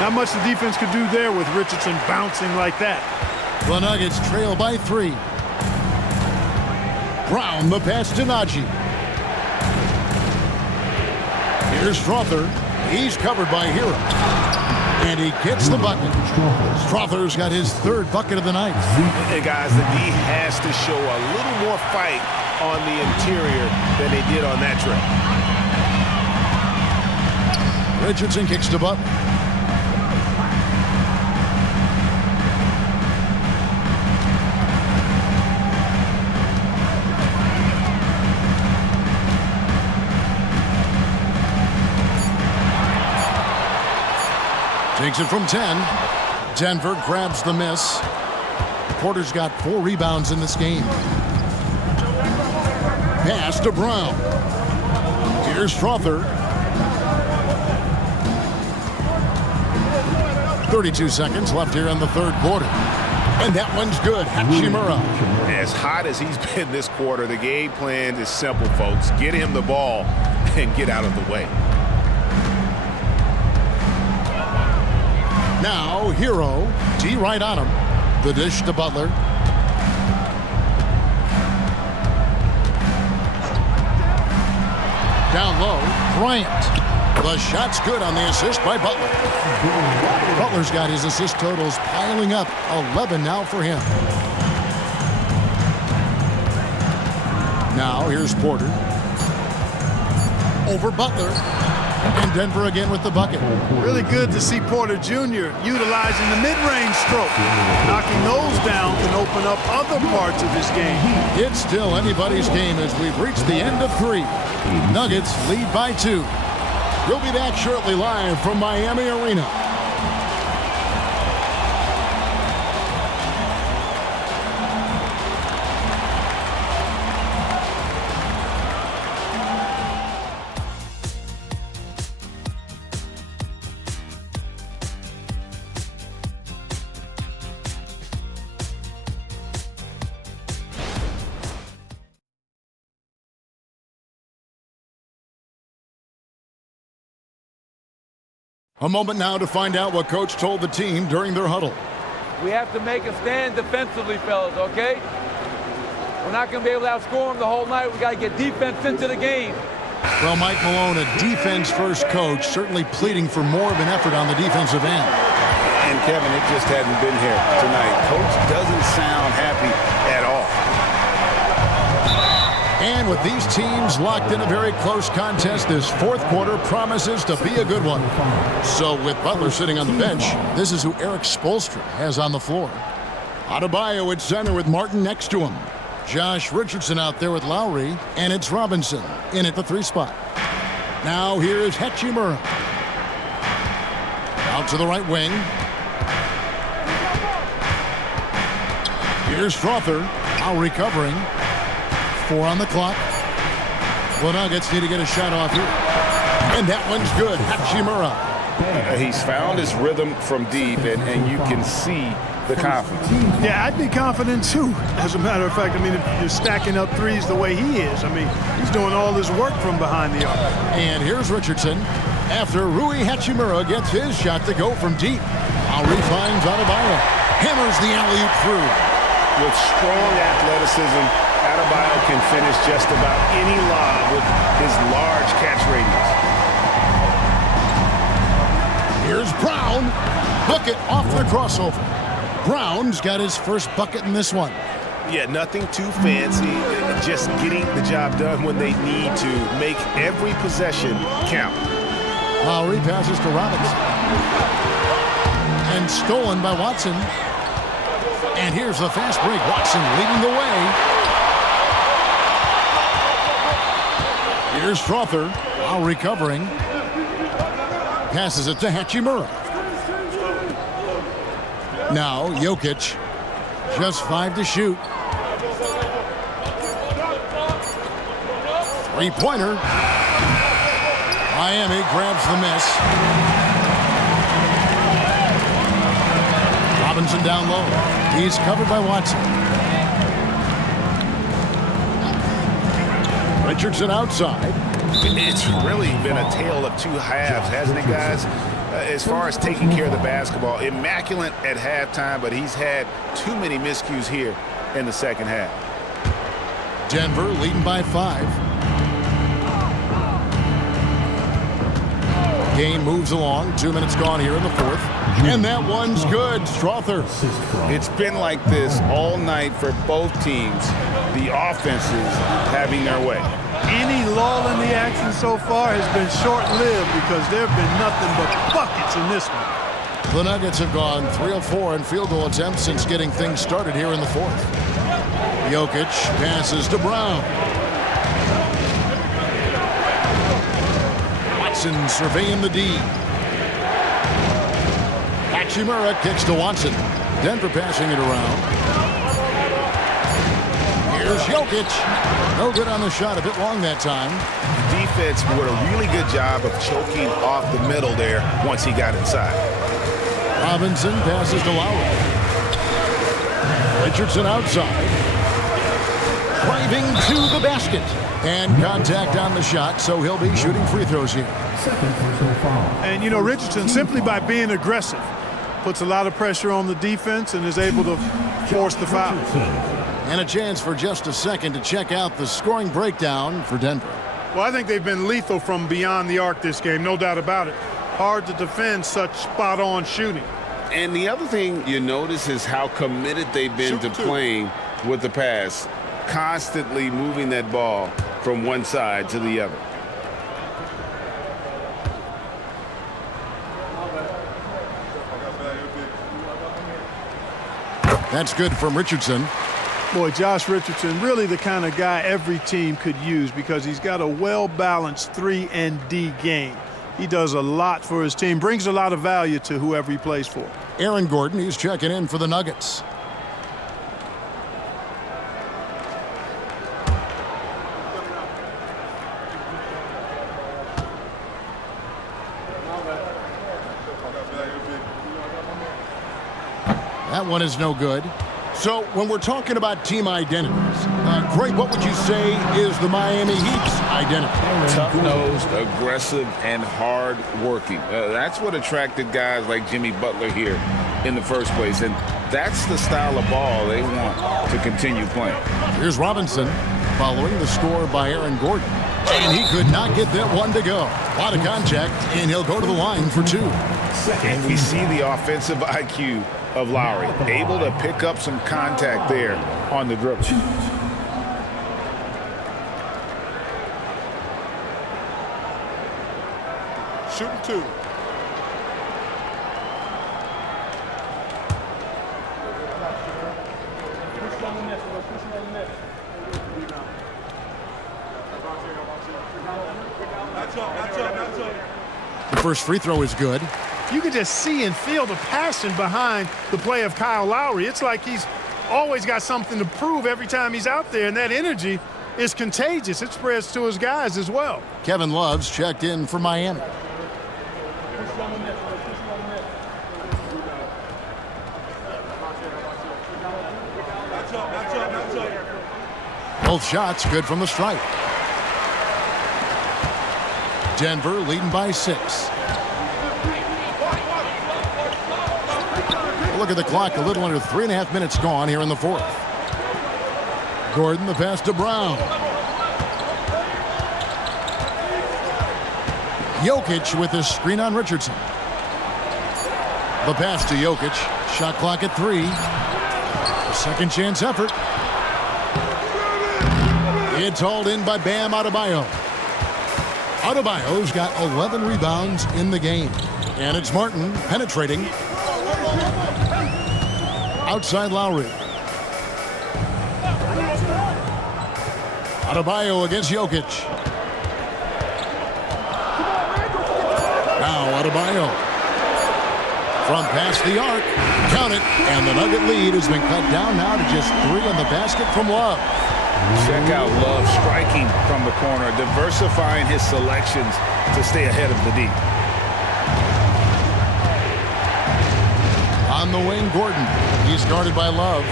Not much the defense could do there with Richardson bouncing like that. The Nuggets trail by 3. Brown the pass to Najee. Here's Strother. He's covered by Hero. And he gets the bucket. Strother's got his 3rd bucket of the night. Hey guys, the D has to show a little more fight on the interior than they did on that trip. Richardson kicks to Butler. Takes it from 10. Denver grabs the miss. Porter's got 4 rebounds in this game. Pass to Brown. Here's Strother. 32 seconds left here in the 3rd quarter. And that one's good. Hachimura. As hot as he's been this quarter, the game plan is simple, folks. Get him the ball and get out of the way. Now, Hero. D right on him. The dish to Butler. Down low, Bryant. The shot's good on the assist by Butler. Butler's got his assist totals piling up. 11 now for him. Now, here's Porter. Over Butler. And Denver again with the bucket. Really good to see Porter Jr. utilizing the mid-range stroke. Knocking those down can open up other parts of his game. It's still anybody's game as we've reached the end of 3. Nuggets lead by 2. We'll be back shortly live from Miami Arena. A moment now to find out what Coach told the team during their huddle. We have to make a stand defensively, fellas, okay? We're not going to be able to outscore them the whole night. We got to get defense into the game. Well, Mike Malone, a defense-first coach, certainly pleading for more of an effort on the defensive end. And Kevin, it just hadn't been here tonight. Coach doesn't sound happy at all. And with these teams locked in a very close contest, this fourth quarter promises to be a good one. So with Butler sitting on the bench, this is who Eric Spoelstra has on the floor. Adebayo at center with Martin next to him. Josh Richardson out there with Lowry, and it's Robinson in at the 3 spot. Now here's Hachimura. Out to the right wing. Here's Strother. Lowry covering. 4 on the clock. The Nuggets need to get a shot off here. And that one's good. Hachimura. He's found his rhythm from deep, and you can see the confidence. Yeah, I'd be confident too. As a matter of fact, I mean, if you're stacking up threes the way he is, I mean, he's doing all his work from behind the arc. And here's Richardson after Rui Hachimura gets his shot to go from deep. Lowry finds Adebayo. Hammers the alley-oop through. With strong athleticism, Adebayo can finish just about any lob with his large catch radius. Here's Brown. Bucket off the crossover. Brown's got his first bucket in this one. Yeah, nothing too fancy. Just getting the job done when they need to. Make every possession count. Lowry passes to Robinson. And stolen by Watson. And here's the fast break. Watson leading the way. Here's Strother. Lowry covering. Passes it to Hachimura. Now Jokic. Just 5 to shoot. 3-pointer. Miami grabs the miss. Robinson down low. He's covered by Watson. Richardson outside. It's really been a tale of 2 halves, hasn't it, guys? As far as taking care of the basketball, immaculate at halftime, but he's had too many miscues here in the second half. Denver leading by 5. Game moves along. 2 minutes gone here in the fourth. And that one's good. Strother. It's been like this all night for both teams. The offenses having their way. Any lull in the action so far has been short-lived because there have been nothing but buckets in this one. The Nuggets have gone 3 of 4 in field goal attempts since getting things started here in the fourth. Jokic passes to Brown. Watson surveying the D. Hachimura kicks to Watson. Denver passing it around. Here's Jokic. No good on the shot. A bit long that time. Defense did a really good job of choking off the middle there once he got inside. Robinson passes to Lowry. Richardson outside. Driving to the basket. And contact on the shot, so he'll be shooting free throws here. And, you know, Richardson, simply by being aggressive, puts a lot of pressure on the defense and is able to force the foul. And a chance for just a second to check out the scoring breakdown for Denver. Well, I think they've been lethal from beyond the arc this game, no doubt about it. Hard to defend such spot-on shooting. And the other thing you notice is how committed they've been to playing with the pass, constantly moving that ball from one side to the other. That's good from Richardson. Boy, Josh Richardson, really the kind of guy every team could use because he's got a well-balanced 3 and D game. He does a lot for his team, brings a lot of value to whoever he plays for. Aaron Gordon, he's checking in for the Nuggets. That one is no good. So when we're talking about team identities, Greg, what would you say is the Miami Heat's identity? Tough-nosed, aggressive, and hard-working. That's what attracted guys like Jimmy Butler here in the first place, and that's the style of ball they want to continue playing. Here's Robinson following the score by Aaron Gordon, and he could not get that one to go. A lot of contact, and he'll go to the line for 2. And we see the offensive IQ of Lowry, able to pick up some contact there on the dribble. Shooting 2. The first free throw is good. You can just see and feel the passion behind the play of Kyle Lowry. It's like he's always got something to prove every time he's out there, and that energy is contagious. It spreads to his guys as well. Kevin Love's checked in for Miami. Both shots good from the stripe. Denver leading by 6. Look at the clock, a little under 3.5 minutes gone here in the 4th. Gordon, the pass to Brown. Jokic with his screen on Richardson. The pass to Jokic. Shot clock at 3. A second chance effort. It's hauled in by Bam Adebayo. Adebayo's got 11 rebounds in the game. And it's Martin penetrating. Outside Lowry. Adebayo against Jokic. Now Adebayo. From past the arc. Count it. And the Nugget lead has been cut down now to just 3 in the basket from Love. Check out Love striking from the corner, diversifying his selections to stay ahead of the D. On the wing, Gordon. He's guarded by Love.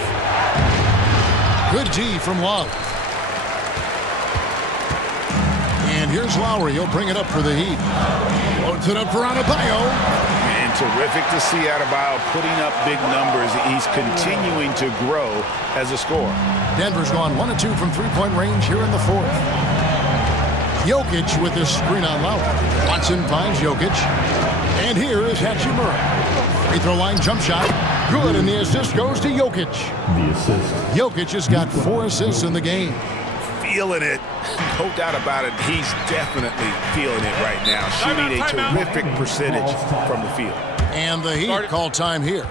Good D from Love. And here's Lowry. He'll bring it up for the Heat. Loads it up for Adebayo. And terrific to see Adebayo putting up big numbers. He's continuing to grow as a scorer. Denver's gone 1 of 2 from three-point range here in the 4th. Jokic with his screen on Lowry. Watson finds Jokic. And here is Hachimura. Free throw line jump shot. Good, and the assist goes to Jokic. The assist. Jokic has got 4 assists in the game. Feeling it. No doubt about it. He's definitely feeling it right now. Shooting a terrific percentage from the field. And the Heat call time here.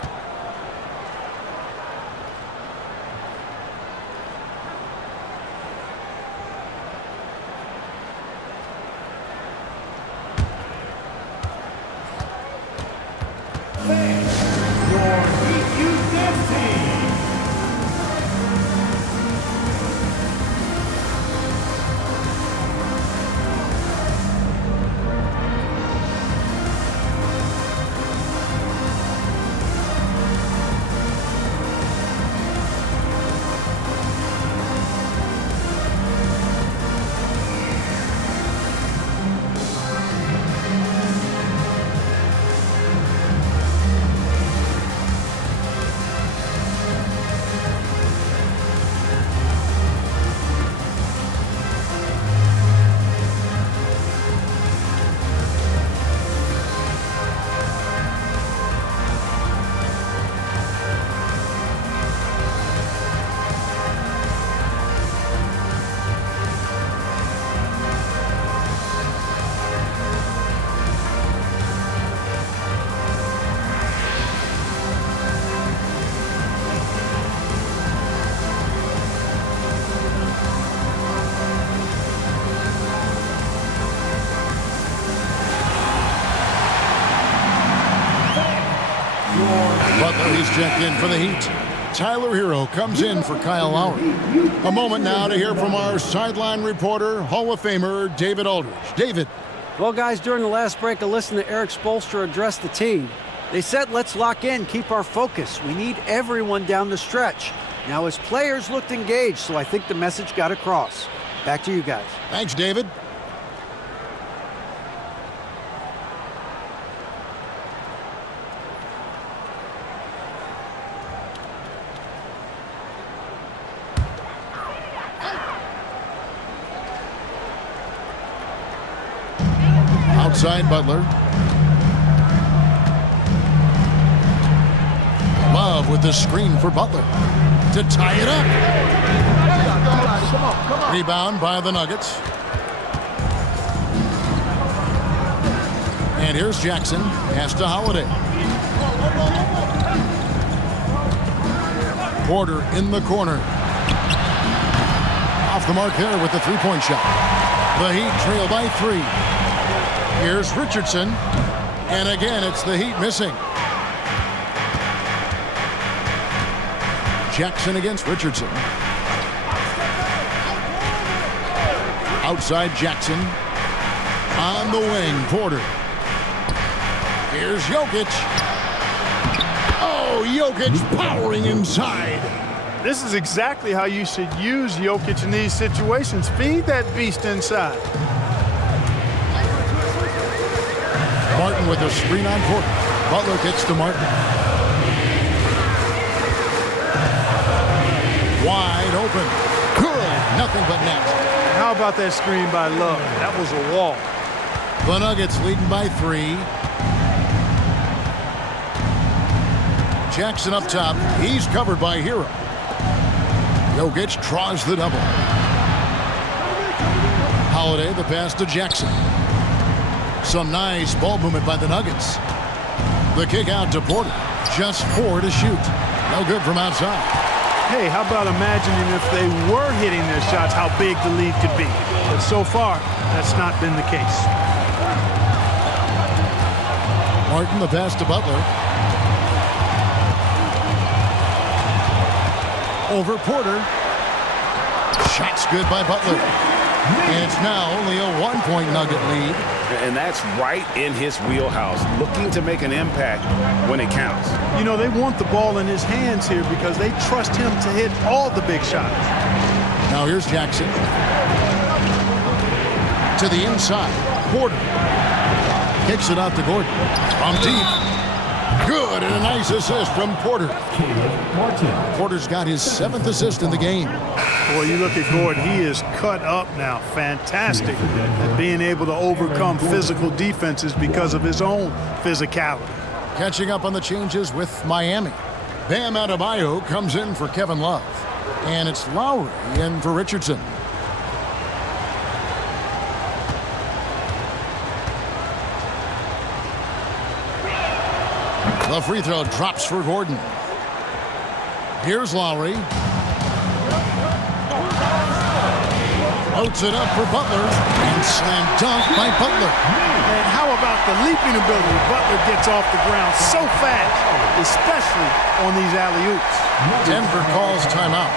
Butler, he's checked in for the Heat. Tyler Hero comes in for Kyle Lowry. A moment now to hear from our sideline reporter, Hall of Famer David Aldridge. David. Well, guys, during the last break, I listened to Eric Spoelstra address the team. They said, let's lock in, keep our focus. We need everyone down the stretch. Now, his players looked engaged, so I think the message got across. Back to you guys. Thanks, David. Outside Butler. Love with the screen for Butler to tie it up. Rebound by the Nuggets. And here's Jackson. Pass to Holiday. Porter in the corner. Off the mark there with the three-point shot. The Heat trail by 3. Here's Richardson. And again, it's the Heat missing. Jackson against Richardson. Outside Jackson. On the wing, Porter. Here's Jokic. Oh, Jokic powering inside. This is exactly how you should use Jokic in these situations. Feed that beast inside. Martin with a screen on Porter. Butler gets to Martin. Wide open. Good. Nothing but net. How about that screen by Love? That was a wall. The Nuggets leading by 3. Jackson up top. He's covered by Hero. Jokic draws the double. Holiday, the pass to Jackson. Some nice ball movement by the Nuggets. The kick out to Porter. Just 4 to shoot. No good from outside. Hey, how about imagining if they were hitting their shots, how big the lead could be. But so far, that's not been the case. Martin, the pass to Butler. Over Porter. Shots good by Butler. And it's now only a 1-point Nugget lead. And that's right in his wheelhouse, looking to make an impact when it counts. You know, they want the ball in his hands here because they trust him to hit all the big shots. Now here's Jackson. To the inside. Porter. Kicks it out to Gordon. From deep. Good, and a nice assist from Porter. Porter's got his 7th assist in the game. Boy, you look at Gordon, he is cut up now. Fantastic at being able to overcome physical defenses because of his own physicality. Catching up on the changes with Miami. Bam Adebayo comes in for Kevin Love. And it's Lowry in for Richardson. The free throw drops for Gordon. Here's Lowry. Floats it up for Butler. And slam dunk by Butler. And how about the leaping ability? Butler gets off the ground so fast, especially on these alley-oops. Denver calls timeout.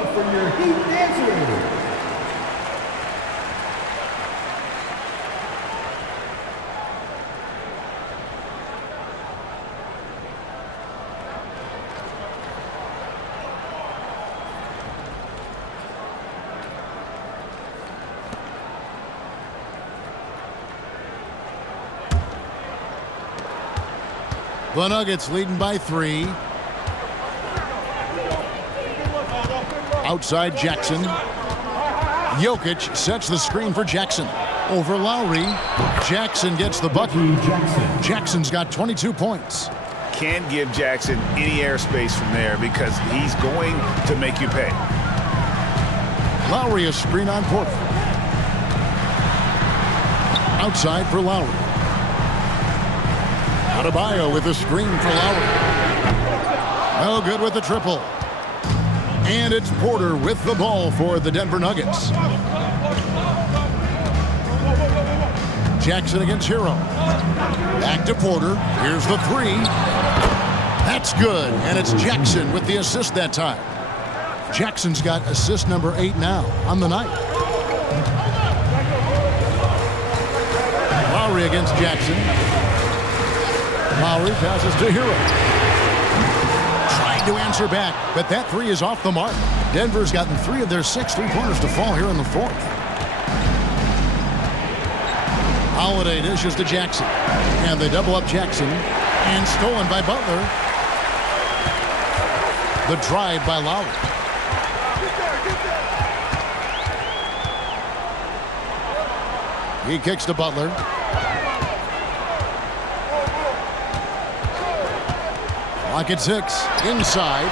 now for your Heat dancers. The Nuggets leading by 3. Outside Jackson. Jokic sets the screen for Jackson. Over Lowry. Jackson gets the bucket. Jackson's got 22 points. Can't give Jackson any airspace from there because he's going to make you pay. Lowry a screen on Porter. Outside for Lowry. Adebayo with a screen for Lowry. No good with the triple. And it's Porter with the ball for the Denver Nuggets. Jackson against Hero. Back to Porter. Here's the 3. That's good. And it's Jackson with the assist that time. Jackson's got assist number 8 now on the night. Lowry against Jackson. Lowry passes to Hero. Trying to answer back, but that 3 is off the mark. Denver's gotten 3 of their 6 3-pointers to fall here in the 4th. Holiday dishes to Jackson. And they double up Jackson. And stolen by Butler. The drive by Lowry. He kicks to Butler. Clock at 6. Inside.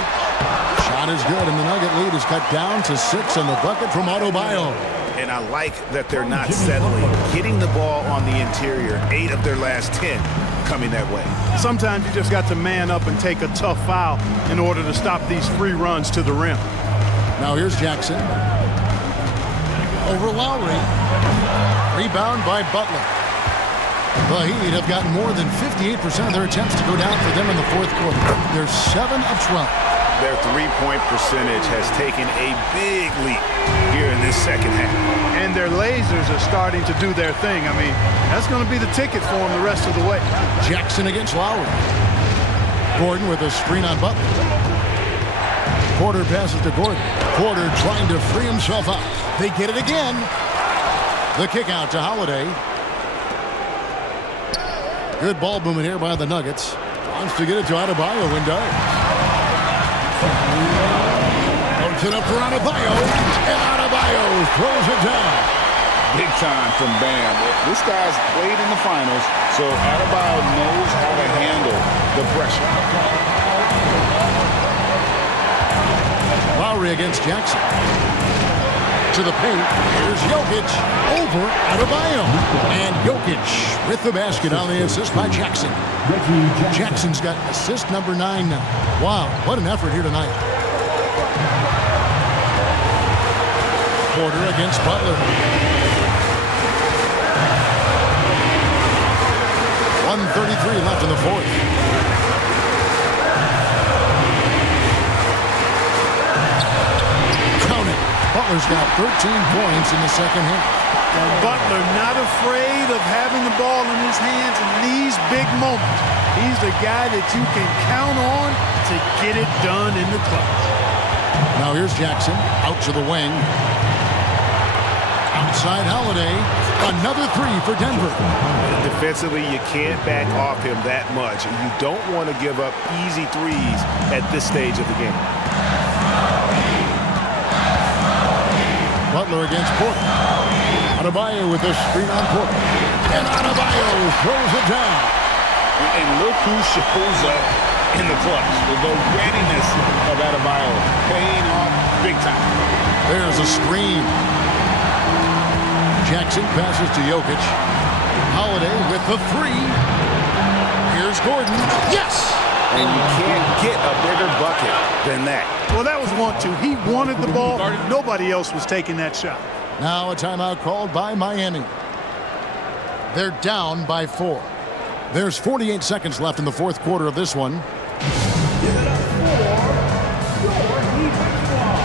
Shot is good, and the Nugget lead is cut down to 6 on the bucket from Adebayo. And I like that they're not settling. Getting the ball on the interior, 8 of their last 10 coming that way. Sometimes you just got to man up and take a tough foul in order to stop these free runs to the rim. Now here's Jackson. Over Lowry. Rebound by Butler. The Heat have gotten more than 58% of their attempts to go down for them in the 4th quarter. They're 7 of 12. Their three-point percentage has taken a big leap here in this second half. And their lasers are starting to do their thing. I mean, that's going to be the ticket for them the rest of the way. Jackson against Lowry. Gordon with a screen on Butler. Porter passes to Gordon. Porter trying to free himself up. They get it again. The kick out to Holiday. Good ball movement here by the Nuggets. Wants to get it to Adebayo and does. Puts it up for Adebayo. And Adebayo throws it down. Big time from Bam. This guy's played in the finals, so Adebayo knows how to handle the pressure. Lowry against Jackson. To the paint. Here's Jokic over Adebayo. And Jokic with the basket on the assist by Jackson. Jackson's got assist number 9 now. Wow, what an effort here tonight. Porter against Butler. 1:33 left in the 4th. Butler's got 13 points in the second half. And Butler not afraid of having the ball in his hands in these big moments. He's the guy that you can count on to get it done in the clutch. Now here's Jackson out to the wing. Outside Holiday. Another 3 for Denver. Defensively, you can't back off him that much. You don't want to give up easy threes at this stage of the game. Butler against Porter. Adebayo with a screen on Porter. And Adebayo throws it down. And look who shows up in the clutch. The readiness of Adebayo paying off big time. There's a screen. Jackson passes to Jokic. Holiday with the 3. Here's Gordon. Yes! And you can't get a bigger bucket than that. Well, that was 1-2. He wanted the ball. Nobody else was taking that shot. Now a timeout called by Miami. They're down by 4. There's 48 seconds left in the 4th quarter of this one. Give it up for your Heat squad.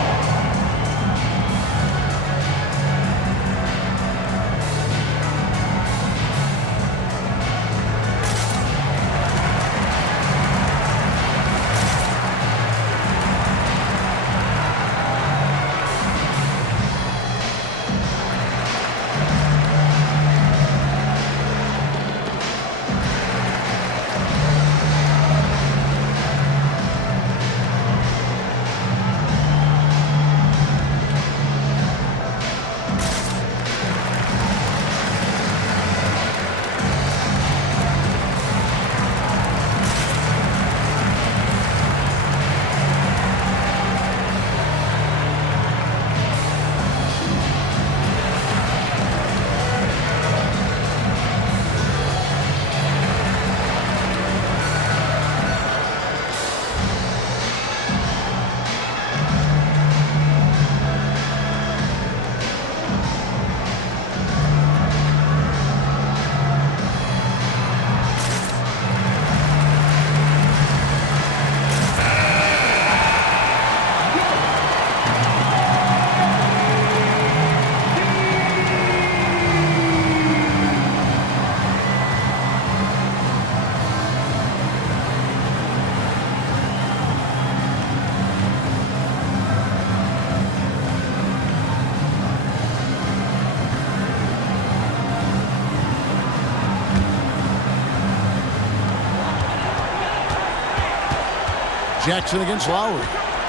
Jackson against Lowry.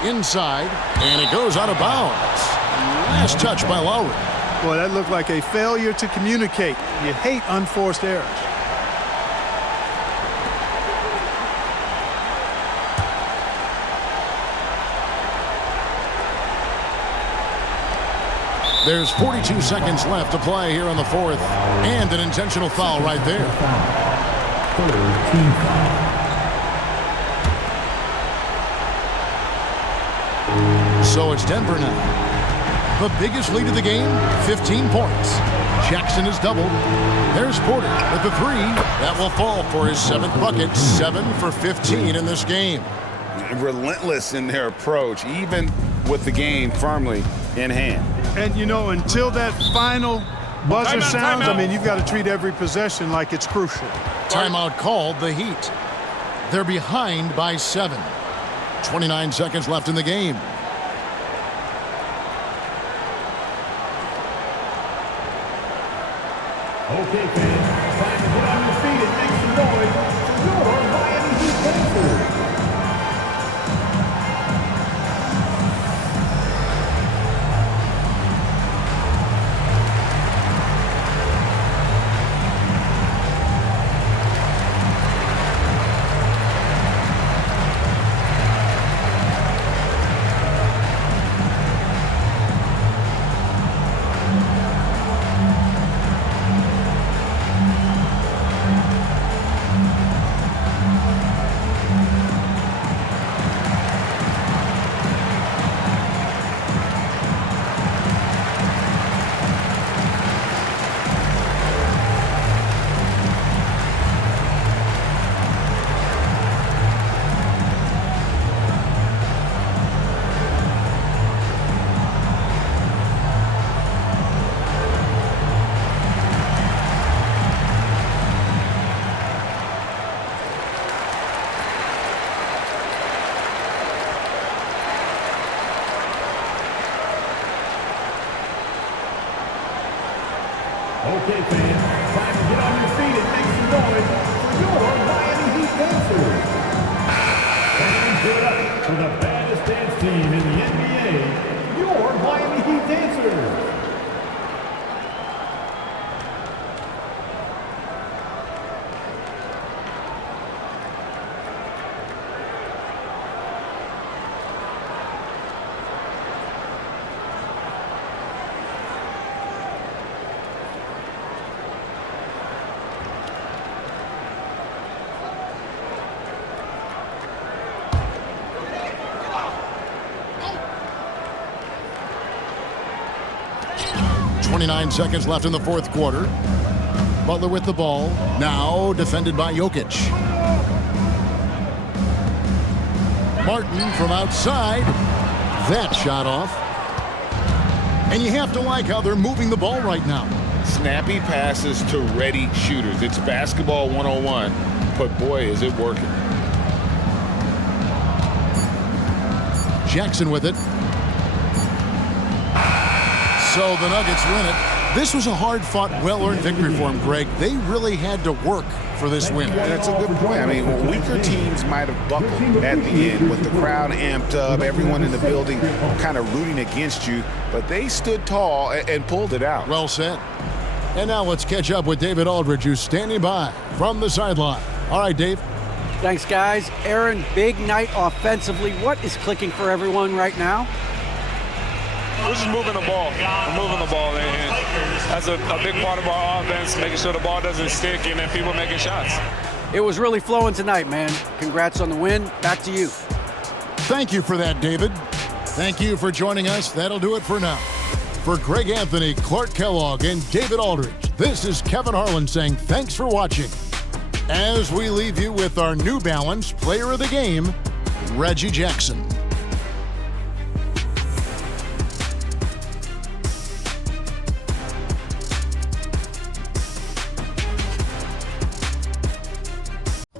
Inside, and it goes out of bounds. Last touch by Lowry. Boy, that looked like a failure to communicate. You hate unforced errors. There's 42 seconds left to play here in the fourth, and an intentional foul right there. So it's Denver now. The biggest lead of the game, 15 points. Jackson is doubled. There's Porter with the three. That will fall for his 7th bucket, 7 for 15 in this game. Relentless in their approach, even with the game firmly in hand. And, you know, until that final buzzer sounds, I mean, you've got to treat every possession like it's crucial. Timeout called, the Heat. They're behind by 7. 29 seconds left in the game. Okay, fans, time to get on your feet and make some noise for your Miami Heat Dancers. Okay, fans, time to get on your feet and make some noise for your Miami Heat Dancers. Fans, give it up for the baddest dance team in the NBA, your Miami Heat Dancers. .29 seconds left in the fourth quarter. Butler with the ball. Now defended by Jokic. Martin from outside. That shot off. And you have to like how they're moving the ball right now. Snappy passes to ready shooters. It's basketball 101, but boy, is it working. Jackson with it. So the Nuggets win it. This was a hard-fought, well-earned victory for them, Greg. They really had to work for this win. That's a good point. I mean, weaker teams might have buckled at the end with the crowd amped up, everyone in the building kind of rooting against you, but they stood tall and pulled it out. Well said. And now let's catch up with David Aldridge, who's standing by from the sideline. All right, Dave. Thanks, guys. Aaron, big night offensively. What is clicking for everyone right now? We're just moving the ball. We're moving the ball, and that's a big part of our offense, making sure the ball doesn't stick and then people making shots. It was really flowing tonight, man. Congrats on the win. Back to you. Thank you for that, David. Thank you for joining us. That'll do it for now. For Greg Anthony, Clark Kellogg, and David Aldridge, this is Kevin Harlan saying thanks for watching. As we leave you with our New Balance Player of the Game, Reggie Jackson.